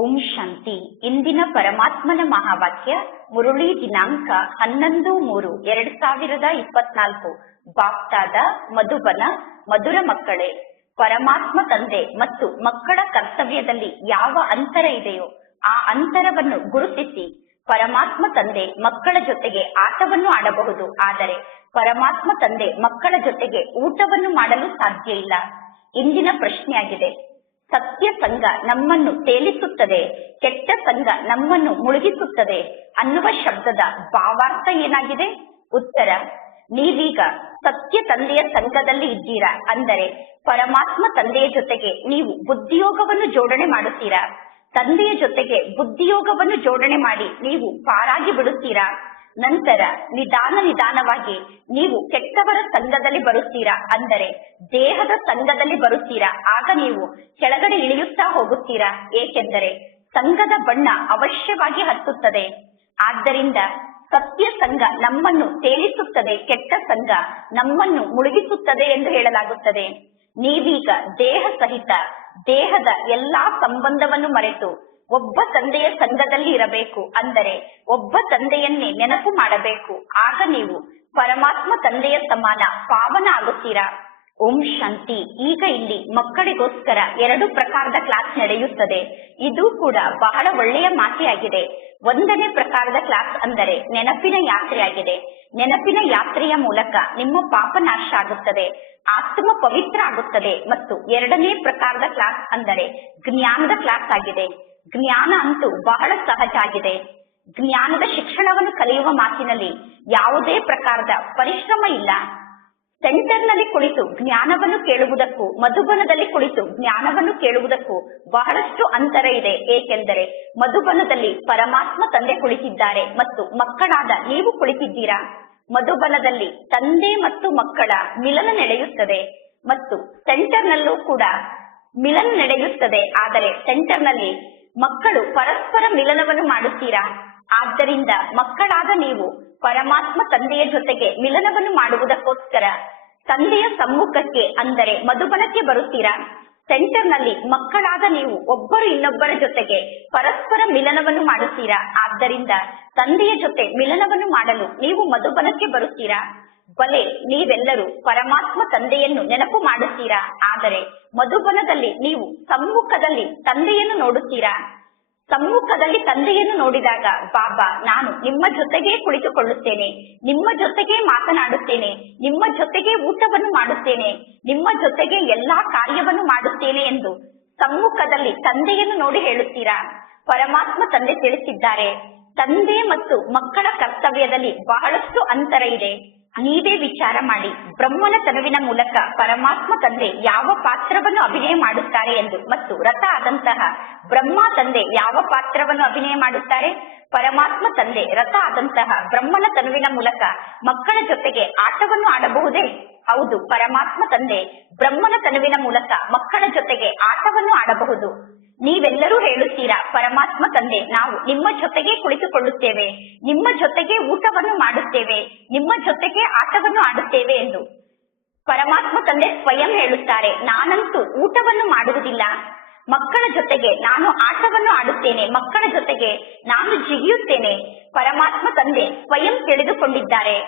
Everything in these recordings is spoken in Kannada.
ಓಂ ಶಾಂತಿ. ಇಂದಿನ ಪರಮಾತ್ಮನ ಮಹಾವಾಕ್ಯ ಮುರುಳಿ ದಿನಾಂಕ 11/3/2024. ಬಾಪ್ತಾದ ಮಧುಬನ. ಮಧುರ ಮಕ್ಕಳೇ, ಪರಮಾತ್ಮ ತಂದೆ ಮತ್ತು ಮಕ್ಕಳ ಕರ್ತವ್ಯದಲ್ಲಿ ಯಾವ ಅಂತರ ಇದೆಯೋ ಆ ಅಂತರವನ್ನು ಗುರುತಿಸಿ. ಪರಮಾತ್ಮ ತಂದೆ ಮಕ್ಕಳ ಜೊತೆಗೆ ಆಟವನ್ನು ಆಡಬಹುದು, ಆದರೆ ಪರಮಾತ್ಮ ತಂದೆ ಮಕ್ಕಳ ಜೊತೆಗೆ ಊಟವನ್ನು ಮಾಡಲು ಸಾಧ್ಯ ಇಲ್ಲ. ಇಂದಿನ ಪ್ರಶ್ನೆಯಾಗಿದೆ, ಸತ್ಯ ಸಂಘ ನಮ್ಮನ್ನು ತೇಲಿಸುತ್ತದೆ, ಕೆಟ್ಟ ಸಂಘ ನಮ್ಮನ್ನು ಮುಳುಗಿಸುತ್ತದೆ ಅನ್ನುವ ಶಬ್ದದ ಭಾವಾರ್ಥ ಏನಾಗಿದೆ? ಉತ್ತರ, ನೀವೀಗ ಸತ್ಯ ತಂದೆಯ ಸಂಘದಲ್ಲಿ ಇದ್ದೀರಾ. ಅಂದರೆ ಪರಮಾತ್ಮ ತಂದೆಯ ಜೊತೆಗೆ ನೀವು ಬುದ್ಧಿಯೋಗವನ್ನು ಜೋಡಣೆ ಮಾಡುತ್ತೀರಾ. ತಂದೆಯ ಜೊತೆಗೆ ಬುದ್ಧಿಯೋಗವನ್ನು ಜೋಡಣೆ ಮಾಡಿ ನೀವು ಪಾರಾಗಿ ಬಿಡುತ್ತೀರಾ. ನಂತರ ನಿಧಾನವಾಗಿ ನೀವು ಕೆಟ್ಟವರ ಸಂಘದಲ್ಲಿ ಬರುತ್ತೀರಾ, ಅಂದರೆ ದೇಹದ ಸಂಘದಲ್ಲಿ ಬರುತ್ತೀರಾ. ಆಗ ನೀವು ಕೆಳಗಡೆ ಇಳಿಯುತ್ತಾ ಹೋಗುತ್ತೀರಾ, ಏಕೆಂದರೆ ಸಂಘದ ಬಣ್ಣ ಅವಶ್ಯವಾಗಿ ಹತ್ತುತ್ತದೆ. ಆದ್ದರಿಂದ ಸತ್ಯ ಸಂಘ ನಮ್ಮನ್ನು ತೇಲಿಸುತ್ತದೆ, ಕೆಟ್ಟ ಸಂಘ ನಮ್ಮನ್ನು ಮುಳುಗಿಸುತ್ತದೆ ಎಂದು ಹೇಳಲಾಗುತ್ತದೆ. ನೀವೀಗ ದೇಹ ಸಹಿತ ದೇಹದ ಎಲ್ಲಾ ಸಂಬಂಧವನ್ನು ಮರೆತು ಒಬ್ಬ ತಂದೆಯ ಸಂಘದಲ್ಲಿ ಇರಬೇಕು. ಅಂದರೆ ಒಬ್ಬ ತಂದೆಯನ್ನೇ ನೆನಪು ಮಾಡಬೇಕು. ಆಗ ನೀವು ಪರಮಾತ್ಮ ತಂದೆಯ ಸಮಾನ ಪಾವನ ಆಗುತ್ತೀರಾ. ಓಂ ಶಾಂತಿ. ಈಗ ಇಲ್ಲಿ ಮಕ್ಕಳಿಗೋಸ್ಕರ 2 ಪ್ರಕಾರದ ಕ್ಲಾಸ್ ನಡೆಯುತ್ತದೆ. ಇದು ಕೂಡ ಬಹಳ ಒಳ್ಳೆಯ ಮಾತೆಯಾಗಿದೆ. 1ನೇ ಪ್ರಕಾರದ ಕ್ಲಾಸ್ ಅಂದರೆ ನೆನಪಿನ ಯಾತ್ರೆಯಾಗಿದೆ. ನೆನಪಿನ ಯಾತ್ರೆಯ ಮೂಲಕ ನಿಮ್ಮ ಪಾಪ ನಾಶ ಆಗುತ್ತದೆ, ಆತ್ಮ ಪವಿತ್ರ ಆಗುತ್ತದೆ. ಮತ್ತು 2ನೇ ಪ್ರಕಾರದ ಕ್ಲಾಸ್ ಅಂದರೆ ಜ್ಞಾನದ ಕ್ಲಾಸ್ ಆಗಿದೆ. ಜ್ಞಾನ ಅಂತೂ ಬಹಳ ಸಹಜ ಆಗಿದೆ. ಜ್ಞಾನದ ಶಿಕ್ಷಣವನ್ನು ಕಲಿಯುವ ಮಾತಿನಲ್ಲಿ ಯಾವುದೇ ಪ್ರಕಾರದ ಪರಿಶ್ರಮ ಇಲ್ಲ. ಸೆಂಟರ್ನಲ್ಲಿ ಕುಳಿತು ಜ್ಞಾನವನ್ನು ಕೇಳುವುದಕ್ಕೂ ಮಧುಬನದಲ್ಲಿ ಕುಳಿತು ಜ್ಞಾನವನ್ನು ಕೇಳುವುದಕ್ಕೂ ಬಹಳಷ್ಟು ಅಂತರ ಇದೆ. ಏಕೆಂದರೆ ಮಧುಬನದಲ್ಲಿ ಪರಮಾತ್ಮ ತಂದೆ ಕುಳಿತಿದ್ದಾರೆ ಮತ್ತು ಮಕ್ಕಳಾದ ನೀವು ಕುಳಿತಿದ್ದೀರಾ. ಮಧುಬನದಲ್ಲಿ ತಂದೆ ಮತ್ತು ಮಕ್ಕಳ ಮಿಲನ ನಡೆಯುತ್ತದೆ ಮತ್ತು ಸೆಂಟರ್ನಲ್ಲೂ ಕೂಡ ಮಿಲನ ನಡೆಯುತ್ತದೆ. ಆದರೆ ಸೆಂಟರ್ನಲ್ಲಿ ಮಕ್ಕಳು ಪರಸ್ಪರ ಮಿಲನವನ್ನು ಮಾಡುತ್ತೀರಾ. ಆದ್ದರಿಂದ ಮಕ್ಕಳಾದ ನೀವು ಪರಮಾತ್ಮ ತಂದೆಯ ಜೊತೆಗೆ ಮಿಲನವನ್ನು ಮಾಡುವುದಕ್ಕೋಸ್ಕರ ತಂದೆಯ ಸಮ್ಮುಖಕ್ಕೆ ಅಂದರೆ ಮಧುಬನಕ್ಕೆ ಬರುತ್ತೀರಾ. ಸೆಂಟರ್ನಲ್ಲಿ ಮಕ್ಕಳಾದ ನೀವು ಒಬ್ಬರು ಇನ್ನೊಬ್ಬರ ಜೊತೆಗೆ ಪರಸ್ಪರ ಮಿಲನವನ್ನು ಮಾಡುತ್ತೀರಾ. ಆದ್ದರಿಂದ ತಂದೆಯ ಜೊತೆ ಮಿಲನವನ್ನು ಮಾಡಲು ನೀವು ಮಧುಬನಕ್ಕೆ ಬರುತ್ತೀರಾ. ಬಲೆ ನೀವೆಲ್ಲರೂ ಪರಮಾತ್ಮ ತಂದೆಯನ್ನು ನೆನಪು ಮಾಡುತ್ತೀರಾ, ಆದರೆ ಮಧುಬನದಲ್ಲಿ ನೀವು ಸಮ್ಮುಖದಲ್ಲಿ ತಂದೆಯನ್ನು ನೋಡುತ್ತೀರಾ. ಸಮ್ಮುಖದಲ್ಲಿ ತಂದೆಯನ್ನು ನೋಡಿದಾಗ ಬಾಬಾ, ನಾನು ನಿಮ್ಮ ಜೊತೆಗೇ ಕುಳಿತುಕೊಳ್ಳುತ್ತೇನೆ, ನಿಮ್ಮ ಜೊತೆಗೇ ಮಾತನಾಡುತ್ತೇನೆ, ನಿಮ್ಮ ಜೊತೆಗೆ ಊಟವನ್ನು ಮಾಡುತ್ತೇನೆ, ನಿಮ್ಮ ಜೊತೆಗೆ ಎಲ್ಲಾ ಕಾರ್ಯವನ್ನು ಮಾಡುತ್ತೇನೆ ಎಂದು ಸಮ್ಮುಖದಲ್ಲಿ ತಂದೆಯನ್ನು ನೋಡಿ ಹೇಳುತ್ತೀರಾ. ಪರಮಾತ್ಮ ತಂದೆ ತಿಳಿಸಿದ್ದಾರೆ, ತಂದೆ ಮತ್ತು ಮಕ್ಕಳ ಕರ್ತವ್ಯದಲ್ಲಿ ಬಹಳಷ್ಟು ಅಂತರ ಇದೆ. ನೀವೇ ವಿಚಾರ ಮಾಡಿ, ಬ್ರಹ್ಮನ ತನುವಿನ ಮೂಲಕ ಪರಮಾತ್ಮ ತಂದೆ ಯಾವ ಪಾತ್ರವನ್ನು ಅಭಿನಯ ಮಾಡುತ್ತಾರೆ ಎಂದು, ಮತ್ತು ರಥ ಆದಂತಹ ಬ್ರಹ್ಮ ತಂದೆ ಯಾವ ಪಾತ್ರವನ್ನು ಅಭಿನಯ ಮಾಡುತ್ತಾರೆ. ಪರಮಾತ್ಮ ತಂದೆ ರಥ ಆದಂತಹ ಬ್ರಹ್ಮನ ತನುವಿನ ಮೂಲಕ ಮಕ್ಕಳ ಜೊತೆಗೆ ಆಟವನ್ನು ಆಡಬಹುದೇ? ಹೌದು, ಪರಮಾತ್ಮ ತಂದೆ ಬ್ರಹ್ಮನ ತನುವಿನ ಮೂಲಕ ಮಕ್ಕಳ ಜೊತೆಗೆ ಆಟವನ್ನು ಆಡಬಹುದು. ನೀವೆಲ್ಲರೂ ಹೇಳುತ್ತೀರಾ, ಪರಮಾತ್ಮ ತಂದೆ ನಾವು ನಿಮ್ಮ ಜೊತೆಗೆ ಕುಳಿತುಕೊಳ್ಳುತ್ತೇವೆ, ನಿಮ್ಮ ಜೊತೆಗೆ ಊಟವನ್ನು ಮಾಡುತ್ತೇವೆ, ನಿಮ್ಮ ಜೊತೆಗೆ ಆಟವನ್ನು ಆಡುತ್ತೇವೆ ಎಂದು. ಪರಮಾತ್ಮ ತಂದೆ ಸ್ವಯಂ ಹೇಳುತ್ತಾರೆ, ನಾನಂತೂ ಊಟವನ್ನು ಮಾಡುವುದಿಲ್ಲ, ಮಕ್ಕಳ ಜೊತೆಗೆ ನಾನು ಆಟವನ್ನು ಆಡುತ್ತೇನೆ, ಮಕ್ಕಳ ಜೊತೆಗೆ ನಾನು ಜಿಗಿಯುತ್ತೇನೆ. ಪರಮಾತ್ಮ ತಂದೆ ಸ್ವಯಂ ತಿಳಿದುಕೊಂಡಿದ್ದಾರೆ.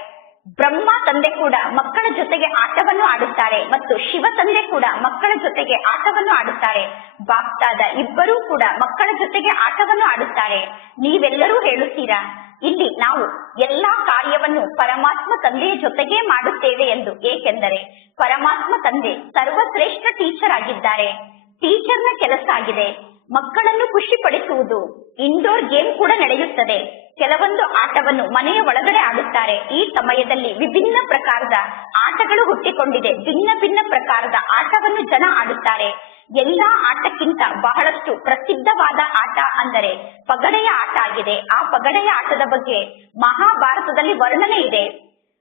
ಬ್ರಹ್ಮ ತಂದೆ ಕೂಡ ಮಕ್ಕಳ ಜೊತೆಗೆ ಆಟವನ್ನು ಆಡುತ್ತಾರೆ ಮತ್ತು ಶಿವ ತಂದೆ ಕೂಡ ಮಕ್ಕಳ ಜೊತೆಗೆ ಆಟವನ್ನು ಆಡುತ್ತಾರೆ. ಬಾಪ್ತಾದ ಇಬ್ಬರೂ ಕೂಡ ಮಕ್ಕಳ ಜೊತೆಗೆ ಆಟವನ್ನು ಆಡುತ್ತಾರೆ. ನೀವೆಲ್ಲರೂ ಹೇಳುತ್ತೀರಾ, ಇಲ್ಲಿ ನಾವು ಎಲ್ಲಾ ಕಾರ್ಯವನ್ನು ಪರಮಾತ್ಮ ತಂದೆಯ ಜೊತೆಗೇ ಮಾಡುತ್ತೇವೆ ಎಂದು. ಏಕೆಂದರೆ ಪರಮಾತ್ಮ ತಂದೆ ಸರ್ವಶ್ರೇಷ್ಠ ಟೀಚರ್ ಆಗಿದ್ದಾರೆ. ಟೀಚರ್ನ ಕೆಲಸ ಆಗಿದೆ ಮಕ್ಕಳನ್ನು ಖುಷಿಪಡಿಸುವುದು. ಇಂಡೋರ್ ಗೇಮ್ ಕೂಡ ನಡೆಯುತ್ತದೆ. ಕೆಲವೊಂದು ಆಟವನ್ನು ಮನೆಯ ಒಳಗಡೆ ಆಡುತ್ತಾರೆ. ಈ ಸಮಯದಲ್ಲಿ ವಿಭಿನ್ನ ಪ್ರಕಾರದ ಆಟಗಳು ಹುಟ್ಟಿಕೊಂಡಿದೆ. ಭಿನ್ನ ಪ್ರಕಾರದ ಆಟವನ್ನು ಜನ ಆಡುತ್ತಾರೆ. ಎಲ್ಲಾ ಆಟಕ್ಕಿಂತ ಬಹಳಷ್ಟು ಪ್ರಸಿದ್ಧವಾದ ಆಟ ಅಂದರೆ ಪಗಡೆಯ ಆಟ ಆಗಿದೆ. ಆ ಪಗಡೆಯ ಆಟದ ಬಗ್ಗೆ ಮಹಾಭಾರತದಲ್ಲಿ ವರ್ಣನೆ ಇದೆ.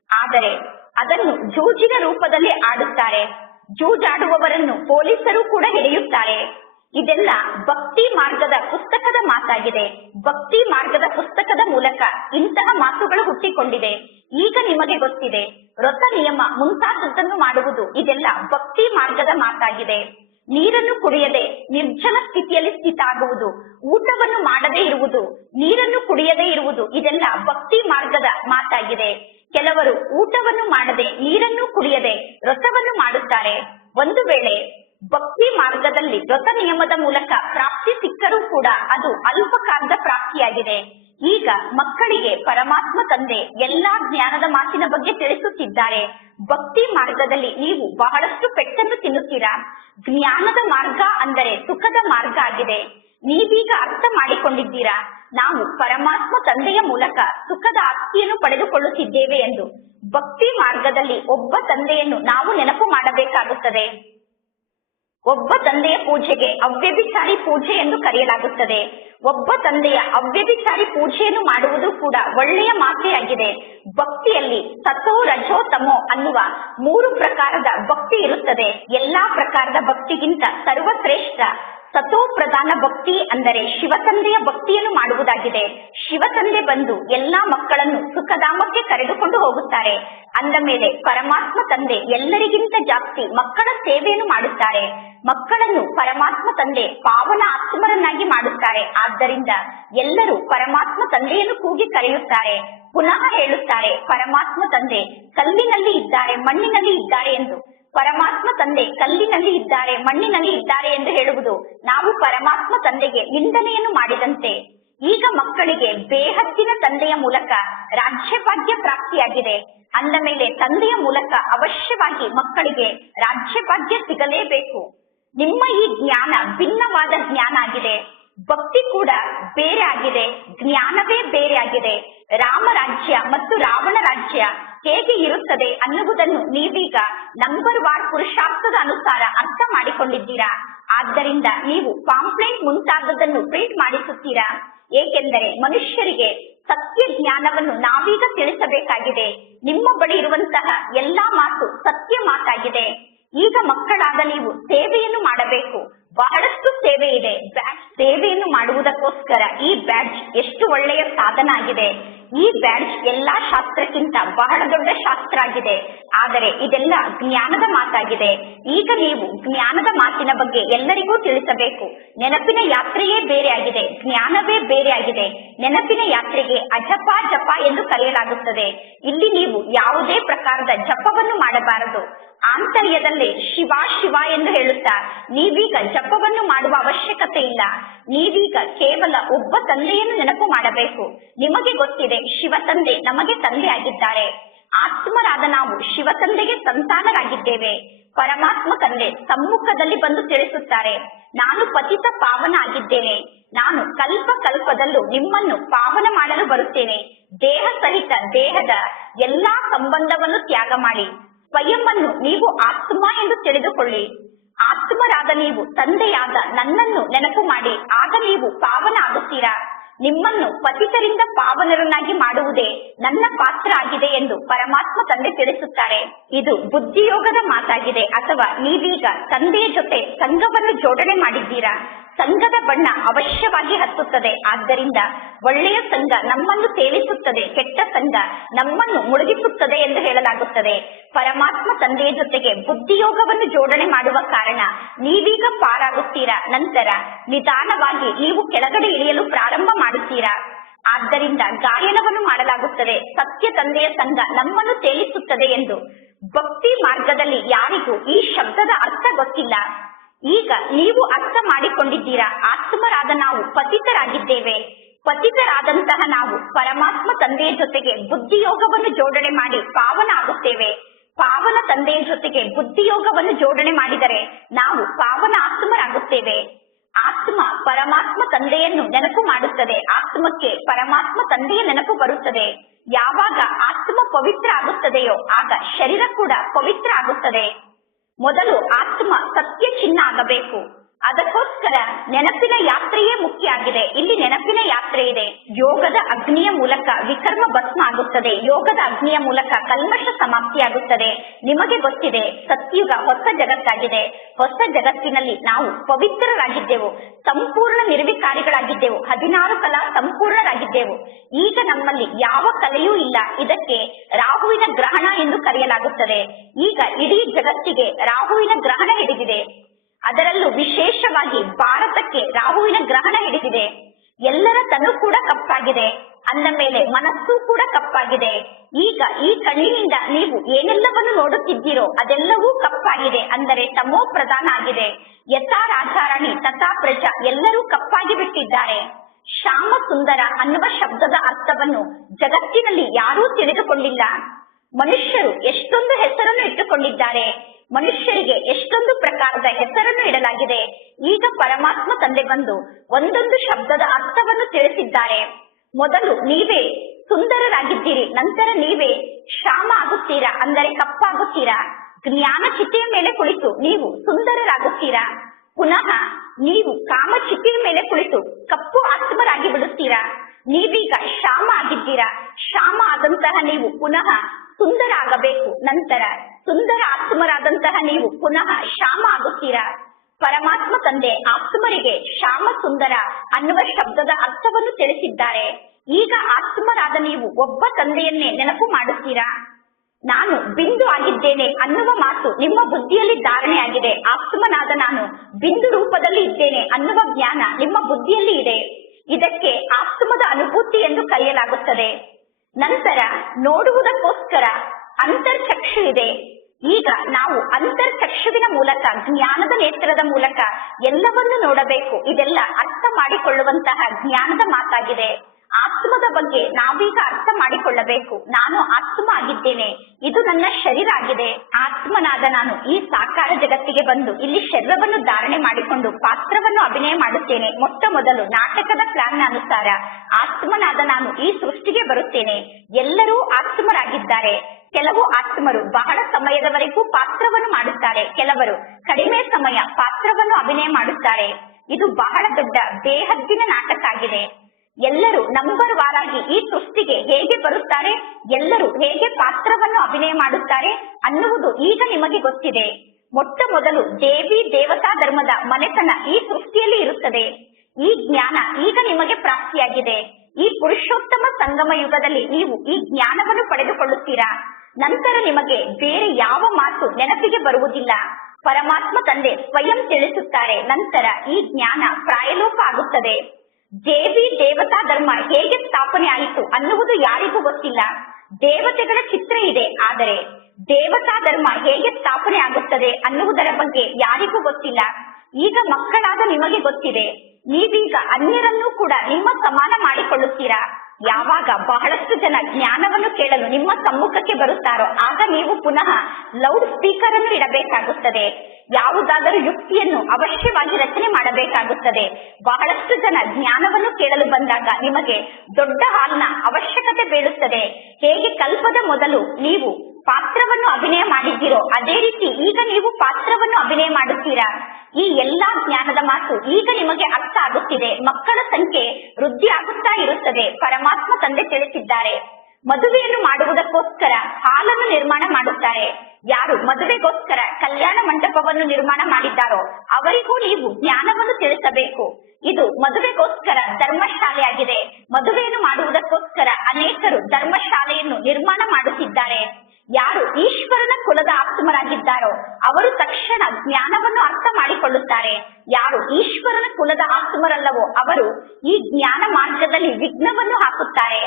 ಆದರೆ ಅದನ್ನು ಜೂಜಿನ ರೂಪದಲ್ಲಿ ಆಡುತ್ತಾರೆ. ಜೂಜಾಡುವವರನ್ನು ಪೊಲೀಸರು ಕೂಡ ಹಿಡಿಯುತ್ತಾರೆ. ಇದೆಲ್ಲ ಭಕ್ತಿ ಮಾರ್ಗದ ಪುಸ್ತಕದ ಮಾತಾಗಿದೆ. ಭಕ್ತಿ ಮಾರ್ಗದ ಪುಸ್ತಕದ ಮೂಲಕ ಇಂತಹ ಮಾತುಗಳು ಹುಟ್ಟಿಕೊಂಡಿದೆ. ಈಗ ನಿಮಗೆ ಗೊತ್ತಿದೆ, ವ್ರತ ನಿಯಮ ಮುಂತಾದದ್ದನ್ನು ಮಾಡುವುದು ಇದೆಲ್ಲ ಭಕ್ತಿ ಮಾರ್ಗದ ಮಾತಾಗಿದೆ. ನೀರನ್ನು ಕುಡಿಯದೆ ನಿರ್ಜಲ ಸ್ಥಿತಿಯಲ್ಲಿ ಸ್ಥಿತ ಆಗುವುದು, ಊಟವನ್ನು ಮಾಡದೇ ಇರುವುದು, ನೀರನ್ನು ಕುಡಿಯದೇ ಇರುವುದು, ಇದೆಲ್ಲ ಭಕ್ತಿ ಮಾರ್ಗದ ಮಾತಾಗಿದೆ. ಕೆಲವರು ಊಟವನ್ನು ಮಾಡದೆ ನೀರನ್ನು ಕುಡಿಯದೆ ವ್ರತವನ್ನು ಮಾಡುತ್ತಾರೆ. ಒಂದು ವೇಳೆ ಭಕ್ತಿ ಮಾರ್ಗದಲ್ಲಿ ವ್ರತ ನಿಯಮದ ಮೂಲಕ ಪ್ರಾಪ್ತಿ ಸಿಕ್ಕರೂ ಕೂಡ ಅದು ಅಲ್ಪಕಾಲದ ಪ್ರಾಪ್ತಿಯಾಗಿದೆ. ಈಗ ಮಕ್ಕಳಿಗೆ ಪರಮಾತ್ಮ ತಂದೆ ಎಲ್ಲಾ ಜ್ಞಾನದ ಮಾತಿನ ಬಗ್ಗೆ ತಿಳಿಸುತ್ತಿದ್ದಾರೆ. ಭಕ್ತಿ ಮಾರ್ಗದಲ್ಲಿ ನೀವು ಬಹಳಷ್ಟು ಪೆಟ್ಟನ್ನು ತಿನ್ನುತ್ತೀರಾ. ಜ್ಞಾನದ ಮಾರ್ಗ ಅಂದರೆ ಸುಖದ ಮಾರ್ಗ ಆಗಿದೆ. ನೀವೀಗ ಅರ್ಥ ಮಾಡಿಕೊಂಡಿದ್ದೀರಾ, ನಾವು ಪರಮಾತ್ಮ ತಂದೆಯ ಮೂಲಕ ಸುಖದ ಆಸ್ತಿಯನ್ನು ಪಡೆದುಕೊಳ್ಳುತ್ತಿದ್ದೇವೆ ಎಂದು. ಭಕ್ತಿ ಮಾರ್ಗದಲ್ಲಿ ಒಬ್ಬ ತಂದೆಯನ್ನು ನಾವು ನೆನಪು ಮಾಡಬೇಕಾಗುತ್ತದೆ. ಒಬ್ಬ ತಂದೆಯ ಪೂಜೆಗೆ ಅವ್ಯಭಿಚಾರಿ ಪೂಜೆ ಎಂದು ಕರೆಯಲಾಗುತ್ತದೆ. ಒಬ್ಬ ತಂದೆಯ ಅವ್ಯಭಿಚಾರಿ ಪೂಜೆಯನ್ನು ಮಾಡುವುದು ಕೂಡ ಒಳ್ಳೆಯ ಮಾತೇ ಆಗಿದೆ. ಭಕ್ತಿಯಲ್ಲಿ ಸತೋ ರಜೋ ತಮೋ ಅನ್ನುವ 3 ಪ್ರಕಾರದ ಭಕ್ತಿ ಇರುತ್ತದೆ. ಎಲ್ಲಾ ಪ್ರಕಾರದ ಭಕ್ತಿಗಿಂತ ಸರ್ವಶ್ರೇಷ್ಠ ಸತೋ ಪ್ರಧಾನ ಭಕ್ತಿ ಅಂದರೆ ಶಿವತಂದೆಯ ಭಕ್ತಿಯನ್ನು ಮಾಡುವುದಾಗಿದೆ. ಶಿವತಂದೆ ಬಂದು ಎಲ್ಲಾ ಮಕ್ಕಳನ್ನು ಸುಖಧಾಮಕ್ಕೆ ಕರೆದುಕೊಂಡು ಹೋಗುತ್ತಾರೆ. ಅಂದ ಮೇಲೆ ಪರಮಾತ್ಮ ತಂದೆ ಎಲ್ಲರಿಗಿಂತ ಜಾಸ್ತಿ ಮಕ್ಕಳ ಸೇವೆಯನ್ನು ಮಾಡುತ್ತಾರೆ. ಮಕ್ಕಳನ್ನು ಪರಮಾತ್ಮ ತಂದೆ ಪಾವನ ಆತ್ಮರನ್ನಾಗಿ ಮಾಡುತ್ತಾರೆ. ಆದ್ದರಿಂದ ಎಲ್ಲರೂ ಪರಮಾತ್ಮ ತಂದೆಯನ್ನು ಕೂಗಿ ಕರೆಯುತ್ತಾರೆ. ಪುನಃ ಹೇಳುತ್ತಾರೆ, ಪರಮಾತ್ಮ ತಂದೆ ಕಲ್ಲಿನಲ್ಲಿ ಇದ್ದಾರೆ, ಮಣ್ಣಿನಲ್ಲಿ ಇದ್ದಾರೆ ಎಂದು. ಪರಮಾತ್ಮ ತಂದೆ ಕಲ್ಲಿನಲ್ಲಿ ಇದ್ದಾರೆ, ಮಣ್ಣಿನಲ್ಲಿ ಇದ್ದಾರೆ ಎಂದು ಹೇಳುವುದು ನಾವು ಪರಮಾತ್ಮ ತಂದೆಗೆ ನಿಂದನೆಯನ್ನು ಮಾಡಿದಂತೆ. ಈಗ ಮಕ್ಕಳಿಗೆ ಬೇಹದ್ದಿನ ತಂದೆಯ ಮೂಲಕ ರಾಜ್ಯಭಾಗ್ಯ ಪ್ರಾಪ್ತಿಯಾಗಿದೆ. ಅಂದ ಮೇಲೆ ತಂದೆಯ ಮೂಲಕ ಅವಶ್ಯವಾಗಿ ಮಕ್ಕಳಿಗೆ ರಾಜ್ಯಭಾಗ್ಯ ಸಿಗಲೇಬೇಕು. ನಿಮ್ಮ ಈ ಜ್ಞಾನ ಭಿನ್ನವಾದ ಜ್ಞಾನ ಆಗಿದೆ. ಭಕ್ತಿ ಕೂಡ ಬೇರೆ ಆಗಿದೆ, ಜ್ಞಾನವೇ ಬೇರೆ ಆಗಿದೆ. ರಾಮ ರಾಜ್ಯ ಮತ್ತು ರಾವಣ ರಾಜ್ಯ ಹೇಗೆ ಇರುತ್ತದೆ ಅನ್ನುವುದನ್ನು ನೀವೀಗ ನಂಬರ್ ವಾರ್ ಪುರುಷಾರ್ಥದ ಅನುಸಾರ ಅರ್ಥ ಮಾಡಿಕೊಂಡಿದ್ದೀರಾ. ಆದ್ದರಿಂದ ನೀವು ಪಾಂಪ್ಲೆಂಟ್ ಮುಂತಾದದನ್ನು ಪ್ರಿಂಟ್ ಮಾಡಿಸುತ್ತೀರಾ. ಏಕೆಂದರೆ ಮನುಷ್ಯರಿಗೆ ಸತ್ಯ ಜ್ಞಾನವನ್ನು ನಾವೀಗ ತಿಳಿಸಬೇಕಾಗಿದೆ. ನಿಮ್ಮ ಬಳಿ ಇರುವಂತಹ ಎಲ್ಲಾ ಮಾತು ಸತ್ಯ ಮಾತಾಗಿದೆ. ಈಗ ಮಕ್ಕಳಾದ ನೀವು ಸೇವೆಯನ್ನು ಮಾಡಬೇಕು. ಬಹಳಷ್ಟು ಸೇವೆ ಇದೆ. ಸೇವೆಯನ್ನು ಮಾಡುವುದಕ್ಕೋಸ್ಕರ ಈ ಬ್ಯಾಡ್ಜ್ ಎಷ್ಟು ಒಳ್ಳೆಯ ಸಾಧನ ಆಗಿದೆ. ಈ ಬ್ಯಾಡ್ಜ್ ಎಲ್ಲಾ ಶಾಸ್ತ್ರಕ್ಕಿಂತ ಬಹಳ ದೊಡ್ಡ ಶಾಸ್ತ್ರ ಆಗಿದೆ. ಆದರೆ ಇದೆಲ್ಲ ಜ್ಞಾನದ ಮಾತಾಗಿದೆ. ಈಗ ನೀವು ಜ್ಞಾನದ ಮಾತಿನ ಬಗ್ಗೆ ಎಲ್ಲರಿಗೂ ತಿಳಿಸಬೇಕು. ನೆನಪಿನ ಯಾತ್ರೆಯೇ ಬೇರೆ ಆಗಿದೆ, ಜ್ಞಾನವೇ ಬೇರೆ ಆಗಿದೆ. ನೆನಪಿನ ಯಾತ್ರೆಗೆ ಅಜಪ ಜಪ ಎಂದು ಕರೆಯಲಾಗುತ್ತದೆ. ಇಲ್ಲಿ ನೀವು ಯಾವುದೇ ಪ್ರಕಾರದ ಜಪವನ್ನು ಮಾಡಬಾರದು. ಆಂತರ್ಯದಲ್ಲೇ ಶಿವ ಶಿವ ಎಂದು ಹೇಳುತ್ತಾ ನೀವೀಗ ಜಪವನ್ನು ಮಾಡುವ ಅವಶ್ಯಕತೆ ಇಲ್ಲ. ನೀವೀಗ ಕೇವಲ ಒಬ್ಬ ತಂದೆಯನ್ನು ನೆನಪು ಮಾಡಬೇಕು. ನಿಮಗೆ ಗೊತ್ತಿದೆ, ಶಿವ ತಂದೆ ನಮಗೆ ತಂದೆ ಆಗಿದ್ದಾರೆ. ಆತ್ಮರಾದ ನಾವು ಶಿವ ತಂದೆಗೆ ಸಂತಾನರಾಗಿದ್ದೇವೆ. ಪರಮಾತ್ಮ ತಂದೆ ಸಮ್ಮುಖದಲ್ಲಿ ಬಂದು ತಿಳಿಸುತ್ತಾರೆ, ನಾನು ಪತಿತ ಪಾವನ ಆಗಿದ್ದೇನೆ. ನಾನು ಕಲ್ಪ ಕಲ್ಪದಲ್ಲೂ ನಿಮ್ಮನ್ನು ಪಾವನ ಮಾಡಲು ಬರುತ್ತೇನೆ. ದೇಹ ಸಹಿತ ದೇಹದ ಎಲ್ಲಾ ಸಂಬಂಧವನ್ನು ತ್ಯಾಗ ಮಾಡಿ ಸ್ವಯಂವನ್ನು ನೀವು ಆತ್ಮ ಎಂದು ತಿಳಿದುಕೊಳ್ಳಿ. ಆತ್ಮರಾದ ನೀವು ತಂದೆಯಾದ ನನ್ನನ್ನು ನೆನಪು ಮಾಡಿ, ಆಗ ನೀವು ಪಾವನ ಆಗುತ್ತೀರಾ. ನಿಮ್ಮನ್ನು ಪತಿತರಿಂದ ಪಾವನರನ್ನಾಗಿ ಮಾಡುವುದೇ ನನ್ನ ಪಾತ್ರ ಆಗಿದೆ ಎಂದು ಪರಮಾತ್ಮ ತಂದೆ ತಿಳಿಸುತ್ತಾರೆ. ಇದು ಬುದ್ಧಿಯೋಗದ ಮಾತಾಗಿದೆ. ಅಥವಾ ನೀವೀಗ ತಂದೆಯ ಜೊತೆ ಸಂಘವನ್ನು ಜೋಡಣೆ ಮಾಡಿದ್ದೀರಾ. ಸಂಘದ ಬಣ್ಣ ಅವಶ್ಯವಾಗಿ ಹತ್ತುತ್ತದೆ. ಆದ್ದರಿಂದ ಒಳ್ಳೆಯ ಸಂಘ ನಮ್ಮನ್ನು ಸೇವಿಸುತ್ತದೆ, ಕೆಟ್ಟ ಸಂಘ ನಮ್ಮನ್ನು ಮುಳುಗಿಸುತ್ತದೆ ಎಂದು ಹೇಳಲಾಗುತ್ತದೆ. ಪರಮಾತ್ಮ ತಂದೆಯ ಜೊತೆಗೆ ಬುದ್ಧಿಯೋಗವನ್ನು ಜೋಡಣೆ ಮಾಡುವ ಕಾರಣ ನೀವೀಗ ಪಾರಾಗುತ್ತೀರಾ. ನಂತರ ನಿಧಾನವಾಗಿ ನೀವು ಕೆಳಗಡೆ ಇಳಿಯಲು ಪ್ರಾರಂಭ ಮಾಡುತ್ತೀರಾ. ಆದ್ದರಿಂದ ಗಾಯನವನ್ನು ಮಾಡಲಾಗುತ್ತದೆ, ಸತ್ಯ ತಂದೆಯ ಸಂಘ ನಮ್ಮನ್ನು ತೇಲಿಸುತ್ತದೆ ಎಂದು. ಭಕ್ತಿ ಮಾರ್ಗದಲ್ಲಿ ಯಾರಿಗೂ ಈ ಶಬ್ದದ ಅರ್ಥ ಗೊತ್ತಿಲ್ಲ. ಈಗ ನೀವು ಅರ್ಥ ಮಾಡಿಕೊಂಡಿದ್ದೀರಾ. ಆತ್ಮರಾದ ನಾವು ಪತಿತರಾಗಿದ್ದೇವೆ. ಪತಿತರಾದಂತಹ ನಾವು ಪರಮಾತ್ಮ ತಂದೆಯ ಜೊತೆಗೆ ಬುದ್ಧಿಯೋಗವನ್ನು ಜೋಡಣೆ ಮಾಡಿ ಪಾವನ ಆಗುತ್ತೇವೆ. ಪಾವನ ತಂದೆಯ ಜೊತೆಗೆ ಬುದ್ಧಿಯೋಗವನ್ನು ಜೋಡಣೆ ಮಾಡಿದರೆ ನಾವು ಪಾವನ ಆತ್ಮರಾಗುತ್ತೇವೆ. ಆತ್ಮ ಪರಮಾತ್ಮ ತಂದೆಯನ್ನು ನೆನಪು ಮಾಡುತ್ತದೆ. ಆತ್ಮಕ್ಕೆ ಪರಮಾತ್ಮ ತಂದೆಯ ನೆನಪು ಬರುತ್ತದೆ. ಯಾವಾಗ ಆತ್ಮ ಪವಿತ್ರ ಆಗುತ್ತದೆಯೋ ಆಗ ಶರೀರ ಕೂಡ ಪವಿತ್ರ ಆಗುತ್ತದೆ. ಮೊದಲು ಆತ್ಮ ಸತ್ಯ ಚಿನ್ನ ಆಗಬೇಕು. ಅದಕ್ಕೋಸ್ಕರ ನೆನಪಿನ ಯಾತ್ರೆಯೇ ಮುಖ್ಯ ಆಗಿದೆ. ಇಲ್ಲಿ ನೆನಪಿನ ಯಾತ್ರೆ ಇದೆ. ಯೋಗದ ಅಗ್ನಿಯ ಮೂಲಕ ವಿಕರ್ಮ ಭಸ್ಮ ಆಗುತ್ತದೆ. ಯೋಗದ ಅಗ್ನಿಯ ಮೂಲಕ ಕಲ್ಮಶ ಸಮಾಪ್ತಿಯಾಗುತ್ತದೆ. ನಿಮಗೆ ಗೊತ್ತಿದೆ, ಸತ್ಯುಗ ಹೊಸ ಜಗತ್ತಾಗಿದೆ. ಹೊಸ ಜಗತ್ತಿನಲ್ಲಿ ನಾವು ಪವಿತ್ರರಾಗಿದ್ದೆವು, ಸಂಪೂರ್ಣ ನಿರ್ವಿಕಾರಿಗಳಾಗಿದ್ದೆವು, 16 ಕಲಾ ಸಂಪೂರ್ಣರಾಗಿದ್ದೆವು. ಈಗ ನಮ್ಮಲ್ಲಿ ಯಾವ ಕಲೆಯೂ ಇಲ್ಲ. ಇದಕ್ಕೆ ರಾಹುವಿನ ಗ್ರಹಣ ಎಂದು ಕರೆಯಲಾಗುತ್ತದೆ. ಈಗ ಇಡೀ ಜಗತ್ತಿಗೆ ರಾಹುವಿನ ಗ್ರಹಣ ಹಿಡಿದಿದೆ. ಅದರಲ್ಲೂ ವಿಶೇಷವಾಗಿ ಭಾರತಕ್ಕೆ ರಾಹುವಿನ ಗ್ರಹಣ ಹಿಡಿದಿದೆ. ಎಲ್ಲರ ತನು ಕೂಡ ಕಪ್ಪಾಗಿದೆ, ಅಂದ ಮೇಲೆ ಮನಸ್ಸು ಕೂಡ ಕಪ್ಪಾಗಿದೆ. ಈಗ ಈ ಕಣ್ಣಿನಿಂದ ನೀವು ಏನೆಲ್ಲವನ್ನು ನೋಡುತ್ತಿದ್ದೀರೋ ಅದೆಲ್ಲವೂ ಕಪ್ಪಾಗಿದೆ, ಅಂದರೆ ತಮೋ ಪ್ರಧಾನ ಆಗಿದೆ. ಯಥಾ ರಾಜಾರಾಣಿ ತಥಾ ಪ್ರಜಾ, ಎಲ್ಲರೂ ಕಪ್ಪಾಗಿ ಬಿಟ್ಟಿದ್ದಾರೆ. ಶ್ಯಾಮ ಸುಂದರ ಅನ್ನುವ ಶಬ್ದದ ಅರ್ಥವನ್ನು ಜಗತ್ತಿನಲ್ಲಿ ಯಾರೂ ತಿಳಿದುಕೊಂಡಿಲ್ಲ. ಮನುಷ್ಯರು ಎಷ್ಟೊಂದು ಹೆಸರನ್ನು ಇಟ್ಟುಕೊಂಡಿದ್ದಾರೆ, ಮನುಷ್ಯರಿಗೆ ಎಷ್ಟೊಂದು ಪ್ರಕಾರದ ಹೆಸರನ್ನು ಇಡಲಾಗಿದೆ. ಈಗ ಪರಮಾತ್ಮ ತಂದೆ ಬಂದು ಒಂದೊಂದು ಶಬ್ದದ ಅರ್ಥವನ್ನು ತಿಳಿಸಿದ್ದಾರೆ. ಮೊದಲು ನೀವೇ ಸುಂದರರಾಗಿದ್ದೀರಿ, ನಂತರ ನೀವೇ ಶ್ಯಾಮ ಆಗುತ್ತೀರಾ, ಅಂದರೆ ಕಪ್ಪಾಗುತ್ತೀರಾ. ಜ್ಞಾನ ಚಿತೆಯ ಮೇಲೆ ಕುಳಿತು ನೀವು ಸುಂದರರಾಗುತ್ತೀರಾ. ಪುನಃ ನೀವು ಕಾಮ ಚಿತೆಯ ಮೇಲೆ ಕುಳಿತು ಕಪ್ಪು ಆತ್ಮರಾಗಿ ಬಿಡುತ್ತೀರಾ. ನೀವೀಗ ಶ್ಯಾಮ ಆಗಿದ್ದೀರಾ. ಶ್ಯಾಮ ಆದಂತಹ ನೀವು ಪುನಃ ಸುಂದರ ಆಗಬೇಕು, ನಂತರ ಸುಂದರ ಆತ್ಮರಾದಂತಹ ನೀವು ಪುನಃ ಶ್ಯಾಮ ಆಗುತ್ತೀರಾ. ಪರಮಾತ್ಮ ತಂದೆ ಆತ್ಮರಿಗೆ ಶ್ಯಾಮ ಸುಂದರ ಅನ್ನುವ ಶಬ್ದದ ಅರ್ಥವನ್ನು ತಿಳಿಸಿದ್ದಾರೆ. ಈಗ ಆತ್ಮರಾದ ನೀವು ಒಬ್ಬ ತಂದೆಯನ್ನೇ ನೆನಪು ಮಾಡುತ್ತೀರಾ. ನಾನು ಬಿಂದು ಆಗಿದ್ದೇನೆ ಅನ್ನುವ ಮಾತು ನಿಮ್ಮ ಬುದ್ಧಿಯಲ್ಲಿ ಧಾರಣೆ ಆಗಿದೆ. ಆತ್ಮನಾದ ನಾನು ಬಿಂದು ರೂಪದಲ್ಲಿ ಇದ್ದೇನೆ ಅನ್ನುವ ಜ್ಞಾನ ನಿಮ್ಮ ಬುದ್ಧಿಯಲ್ಲಿ ಇದೆ. ಇದಕ್ಕೆ ಆತ್ಮದ ಅನುಭೂತಿ ಎಂದು ಕರೆಯಲಾಗುತ್ತದೆ. ನಂತರ ನೋಡುವುದಕ್ಕೋಸ್ಕರ ಅಂತರ್ಚಕ್ಷು ಇದೆ. ಈಗ ನಾವು ಅಂತರ್ಚಕ್ಷುವಿನ ಮೂಲಕ, ಜ್ಞಾನದ ನೇತ್ರದ ಮೂಲಕ ಎಲ್ಲವನ್ನು ನೋಡಬೇಕು. ಇದೆಲ್ಲ ಅರ್ಥ ಮಾಡಿಕೊಳ್ಳುವಂತಹ ಜ್ಞಾನದ ಮಾತಾಗಿದೆ. ಆತ್ಮದ ಬಗ್ಗೆ ನಾವೀಗ ಅರ್ಥ ಮಾಡಿಕೊಳ್ಳಬೇಕು. ನಾನು ಆತ್ಮ ಆಗಿದ್ದೇನೆ, ಇದು ನನ್ನ ಶರೀರ ಆಗಿದೆ. ಆತ್ಮನಾದ ನಾನು ಈ ಸಾಕಾರ ಜಗತ್ತಿಗೆ ಬಂದು ಇಲ್ಲಿ ಶರೀರವನ್ನು ಧಾರಣೆ ಮಾಡಿಕೊಂಡು ಪಾತ್ರವನ್ನು ಅಭಿನಯ ಮಾಡುತ್ತೇನೆ. ಮೊಟ್ಟ ಮೊದಲು ನಾಟಕದ ಪ್ಲಾನ್ ಅನುಸಾರ ಆತ್ಮನಾದ ನಾನು ಈ ಸೃಷ್ಟಿಗೆ ಬರುತ್ತೇನೆ. ಎಲ್ಲರೂ ಆತ್ಮರಾಗಿದ್ದಾರೆ. ಕೆಲವು ಆತ್ಮರು ಬಹಳ ಸಮಯದವರೆಗೂ ಪಾತ್ರವನ್ನು ಮಾಡುತ್ತಾರೆ, ಕೆಲವರು ಕಡಿಮೆ ಸಮಯ ಪಾತ್ರವನ್ನು ಅಭಿನಯ ಮಾಡುತ್ತಾರೆ. ಇದು ಬಹಳ ದೊಡ್ಡ ಬೇಹದ್ದಿನ ನಾಟಕ ಆಗಿದೆ. ಎಲ್ಲರೂ ನಂಬರ್ ವಾರಾಗಿ ಈ ಸೃಷ್ಟಿಗೆ ಹೇಗೆ ಬರುತ್ತಾರೆ, ಎಲ್ಲರೂ ಹೇಗೆ ಪಾತ್ರವನ್ನು ಅಭಿನಯ ಮಾಡುತ್ತಾರೆ ಅನ್ನುವುದು ಈಗ ನಿಮಗೆ ಗೊತ್ತಿದೆ. ಮೊಟ್ಟ ಮೊದಲು ದೇವಿ ದೇವತಾ ಧರ್ಮದ ಮನೆತನ ಈ ಸೃಷ್ಟಿಯಲ್ಲಿ ಇರುತ್ತದೆ. ಈ ಜ್ಞಾನ ಈಗ ನಿಮಗೆ ಪ್ರಾಪ್ತಿಯಾಗಿದೆ. ಈ ಪುರುಷೋತ್ತಮ ಸಂಗಮ ಯುಗದಲ್ಲಿ ನೀವು ಈ ಜ್ಞಾನವನ್ನು ಪಡೆದುಕೊಳ್ಳುತ್ತೀರಾ. ನಂತರ ನಿಮಗೆ ಬೇರೆ ಯಾವ ಮಾತು ನೆನಪಿಗೆ ಬರುವುದಿಲ್ಲ. ಪರಮಾತ್ಮ ತಂದೆ ಸ್ವಯಂ ತಿಳಿಸುತ್ತಾರೆ. ನಂತರ ಈ ಜ್ಞಾನ ಪ್ರಾಯಲೋಪ ಆಗುತ್ತದೆ. ದೇವಿ ದೇವತಾ ಧರ್ಮ ಹೇಗೆ ಸ್ಥಾಪನೆ ಆಯಿತು ಅನ್ನುವುದು ಯಾರಿಗೂ ಗೊತ್ತಿಲ್ಲ. ದೇವತೆಗಳ ಚಿತ್ರ ಇದೆ, ಆದರೆ ದೇವತಾ ಧರ್ಮ ಹೇಗೆ ಸ್ಥಾಪನೆ ಆಗುತ್ತದೆ ಅನ್ನುವುದರ ಬಗ್ಗೆ ಯಾರಿಗೂ ಗೊತ್ತಿಲ್ಲ. ಈಗ ಮಕ್ಕಳಾದ ನಿಮಗೆ ಗೊತ್ತಿದೆ. ನೀವೀಗ ಅನ್ಯರನ್ನೂ ಕೂಡ ನಿಮ್ಮ ಸಮಾನ ಮಾಡಿಕೊಳ್ಳುತ್ತೀರಾ. ಯಾವಾಗ ಬಹಳಷ್ಟು ಜನ ಜ್ಞಾನವನ್ನು ಕೇಳಲು ನಿಮ್ಮ ಸಮ್ಮುಖಕ್ಕೆ ಬರುತ್ತಾರೋ ಆಗ ನೀವು ಪುನಃ ಲೌಡ್ ಸ್ಪೀಕರ್ ಅನ್ನು ಇಡಬೇಕಾಗುತ್ತದೆ. ಯಾವುದಾದರೂ ಯುಕ್ತಿಯನ್ನು ಅವಶ್ಯವಾಗಿ ರಚನೆ ಮಾಡಬೇಕಾಗುತ್ತದೆ. ಬಹಳಷ್ಟು ಜನ ಜ್ಞಾನವನ್ನು ಕೇಳಲು ಬಂದಾಗ ನಿಮಗೆ ದೊಡ್ಡ ಹಾಲ್ನ ಅವಶ್ಯಕತೆ ಬೀಳುತ್ತದೆ. ಹೇಗೆ ಕಲ್ಪದ ಮೊದಲು ನೀವು ಪಾತ್ರವನ್ನು ಅಭಿನಯ ಮಾಡಿದ್ದೀರೋ ಅದೇ ರೀತಿ ಈಗ ನೀವು ಪಾತ್ರವನ್ನು ಅಭಿನಯ ಮಾಡುತ್ತೀರಾ. ಈ ಎಲ್ಲಾ ಜ್ಞಾನದ ಮಾತು ಈಗ ನಿಮಗೆ ಅರ್ಥ ಆಗುತ್ತಿದೆ. ಮಕ್ಕಳ ಸಂಖ್ಯೆ ವೃದ್ಧಿ ಆಗುತ್ತಾ ಇರುತ್ತದೆ. ಪರಮಾತ್ಮ ತಂದೆ ತಿಳಿಸಿದ್ದಾರೆ. ಮದುವೆಯನ್ನು ಮಾಡುವುದಕ್ಕೋಸ್ಕರ ಹಾಲನ್ನು ನಿರ್ಮಾಣ ಮಾಡುತ್ತಾರೆ. ಯಾರು ಮದುವೆಗೋಸ್ಕರ ಕಲ್ಯಾಣ ಮಂಟಪವನ್ನು ನಿರ್ಮಾಣ ಮಾಡಿದ್ದಾರೋ ಅವರಿಗೂ ನೀವು ಜ್ಞಾನವನ್ನು ತಿಳಿಸಬೇಕು. ಇದು ಮದುವೆಗೋಸ್ಕರ ಧರ್ಮಶಾಲೆಯಾಗಿದೆ. ಮದುವೆಯನ್ನು ಮಾಡುವುದಕ್ಕೋಸ್ಕರ ಅನೇಕರು ಧರ್ಮಶಾಲೆಯನ್ನು ನಿರ್ಮಾಣ ಮಾಡುತ್ತಿದ್ದಾರೆ. ಯಾರು ಈಶ್ವರನ ಕುಲದ ಆತ್ಮರಾಗಿದ್ದಾರೋ ಅವರು ತಕ್ಷಣ ಜ್ಞಾನವನ್ನು ಅರ್ಥ ಮಾಡಿಕೊಳ್ಳುತ್ತಾರೆ. ಯಾರು ಈಶ್ವರನ ಕುಲದ ಆತ್ಮರಲ್ಲವೋ ಅವರು ಈ ಜ್ಞಾನ ಮಾರ್ಗದಲ್ಲಿ ವಿಘ್ನವನ್ನು ಹಾಕುತ್ತಾರೆ.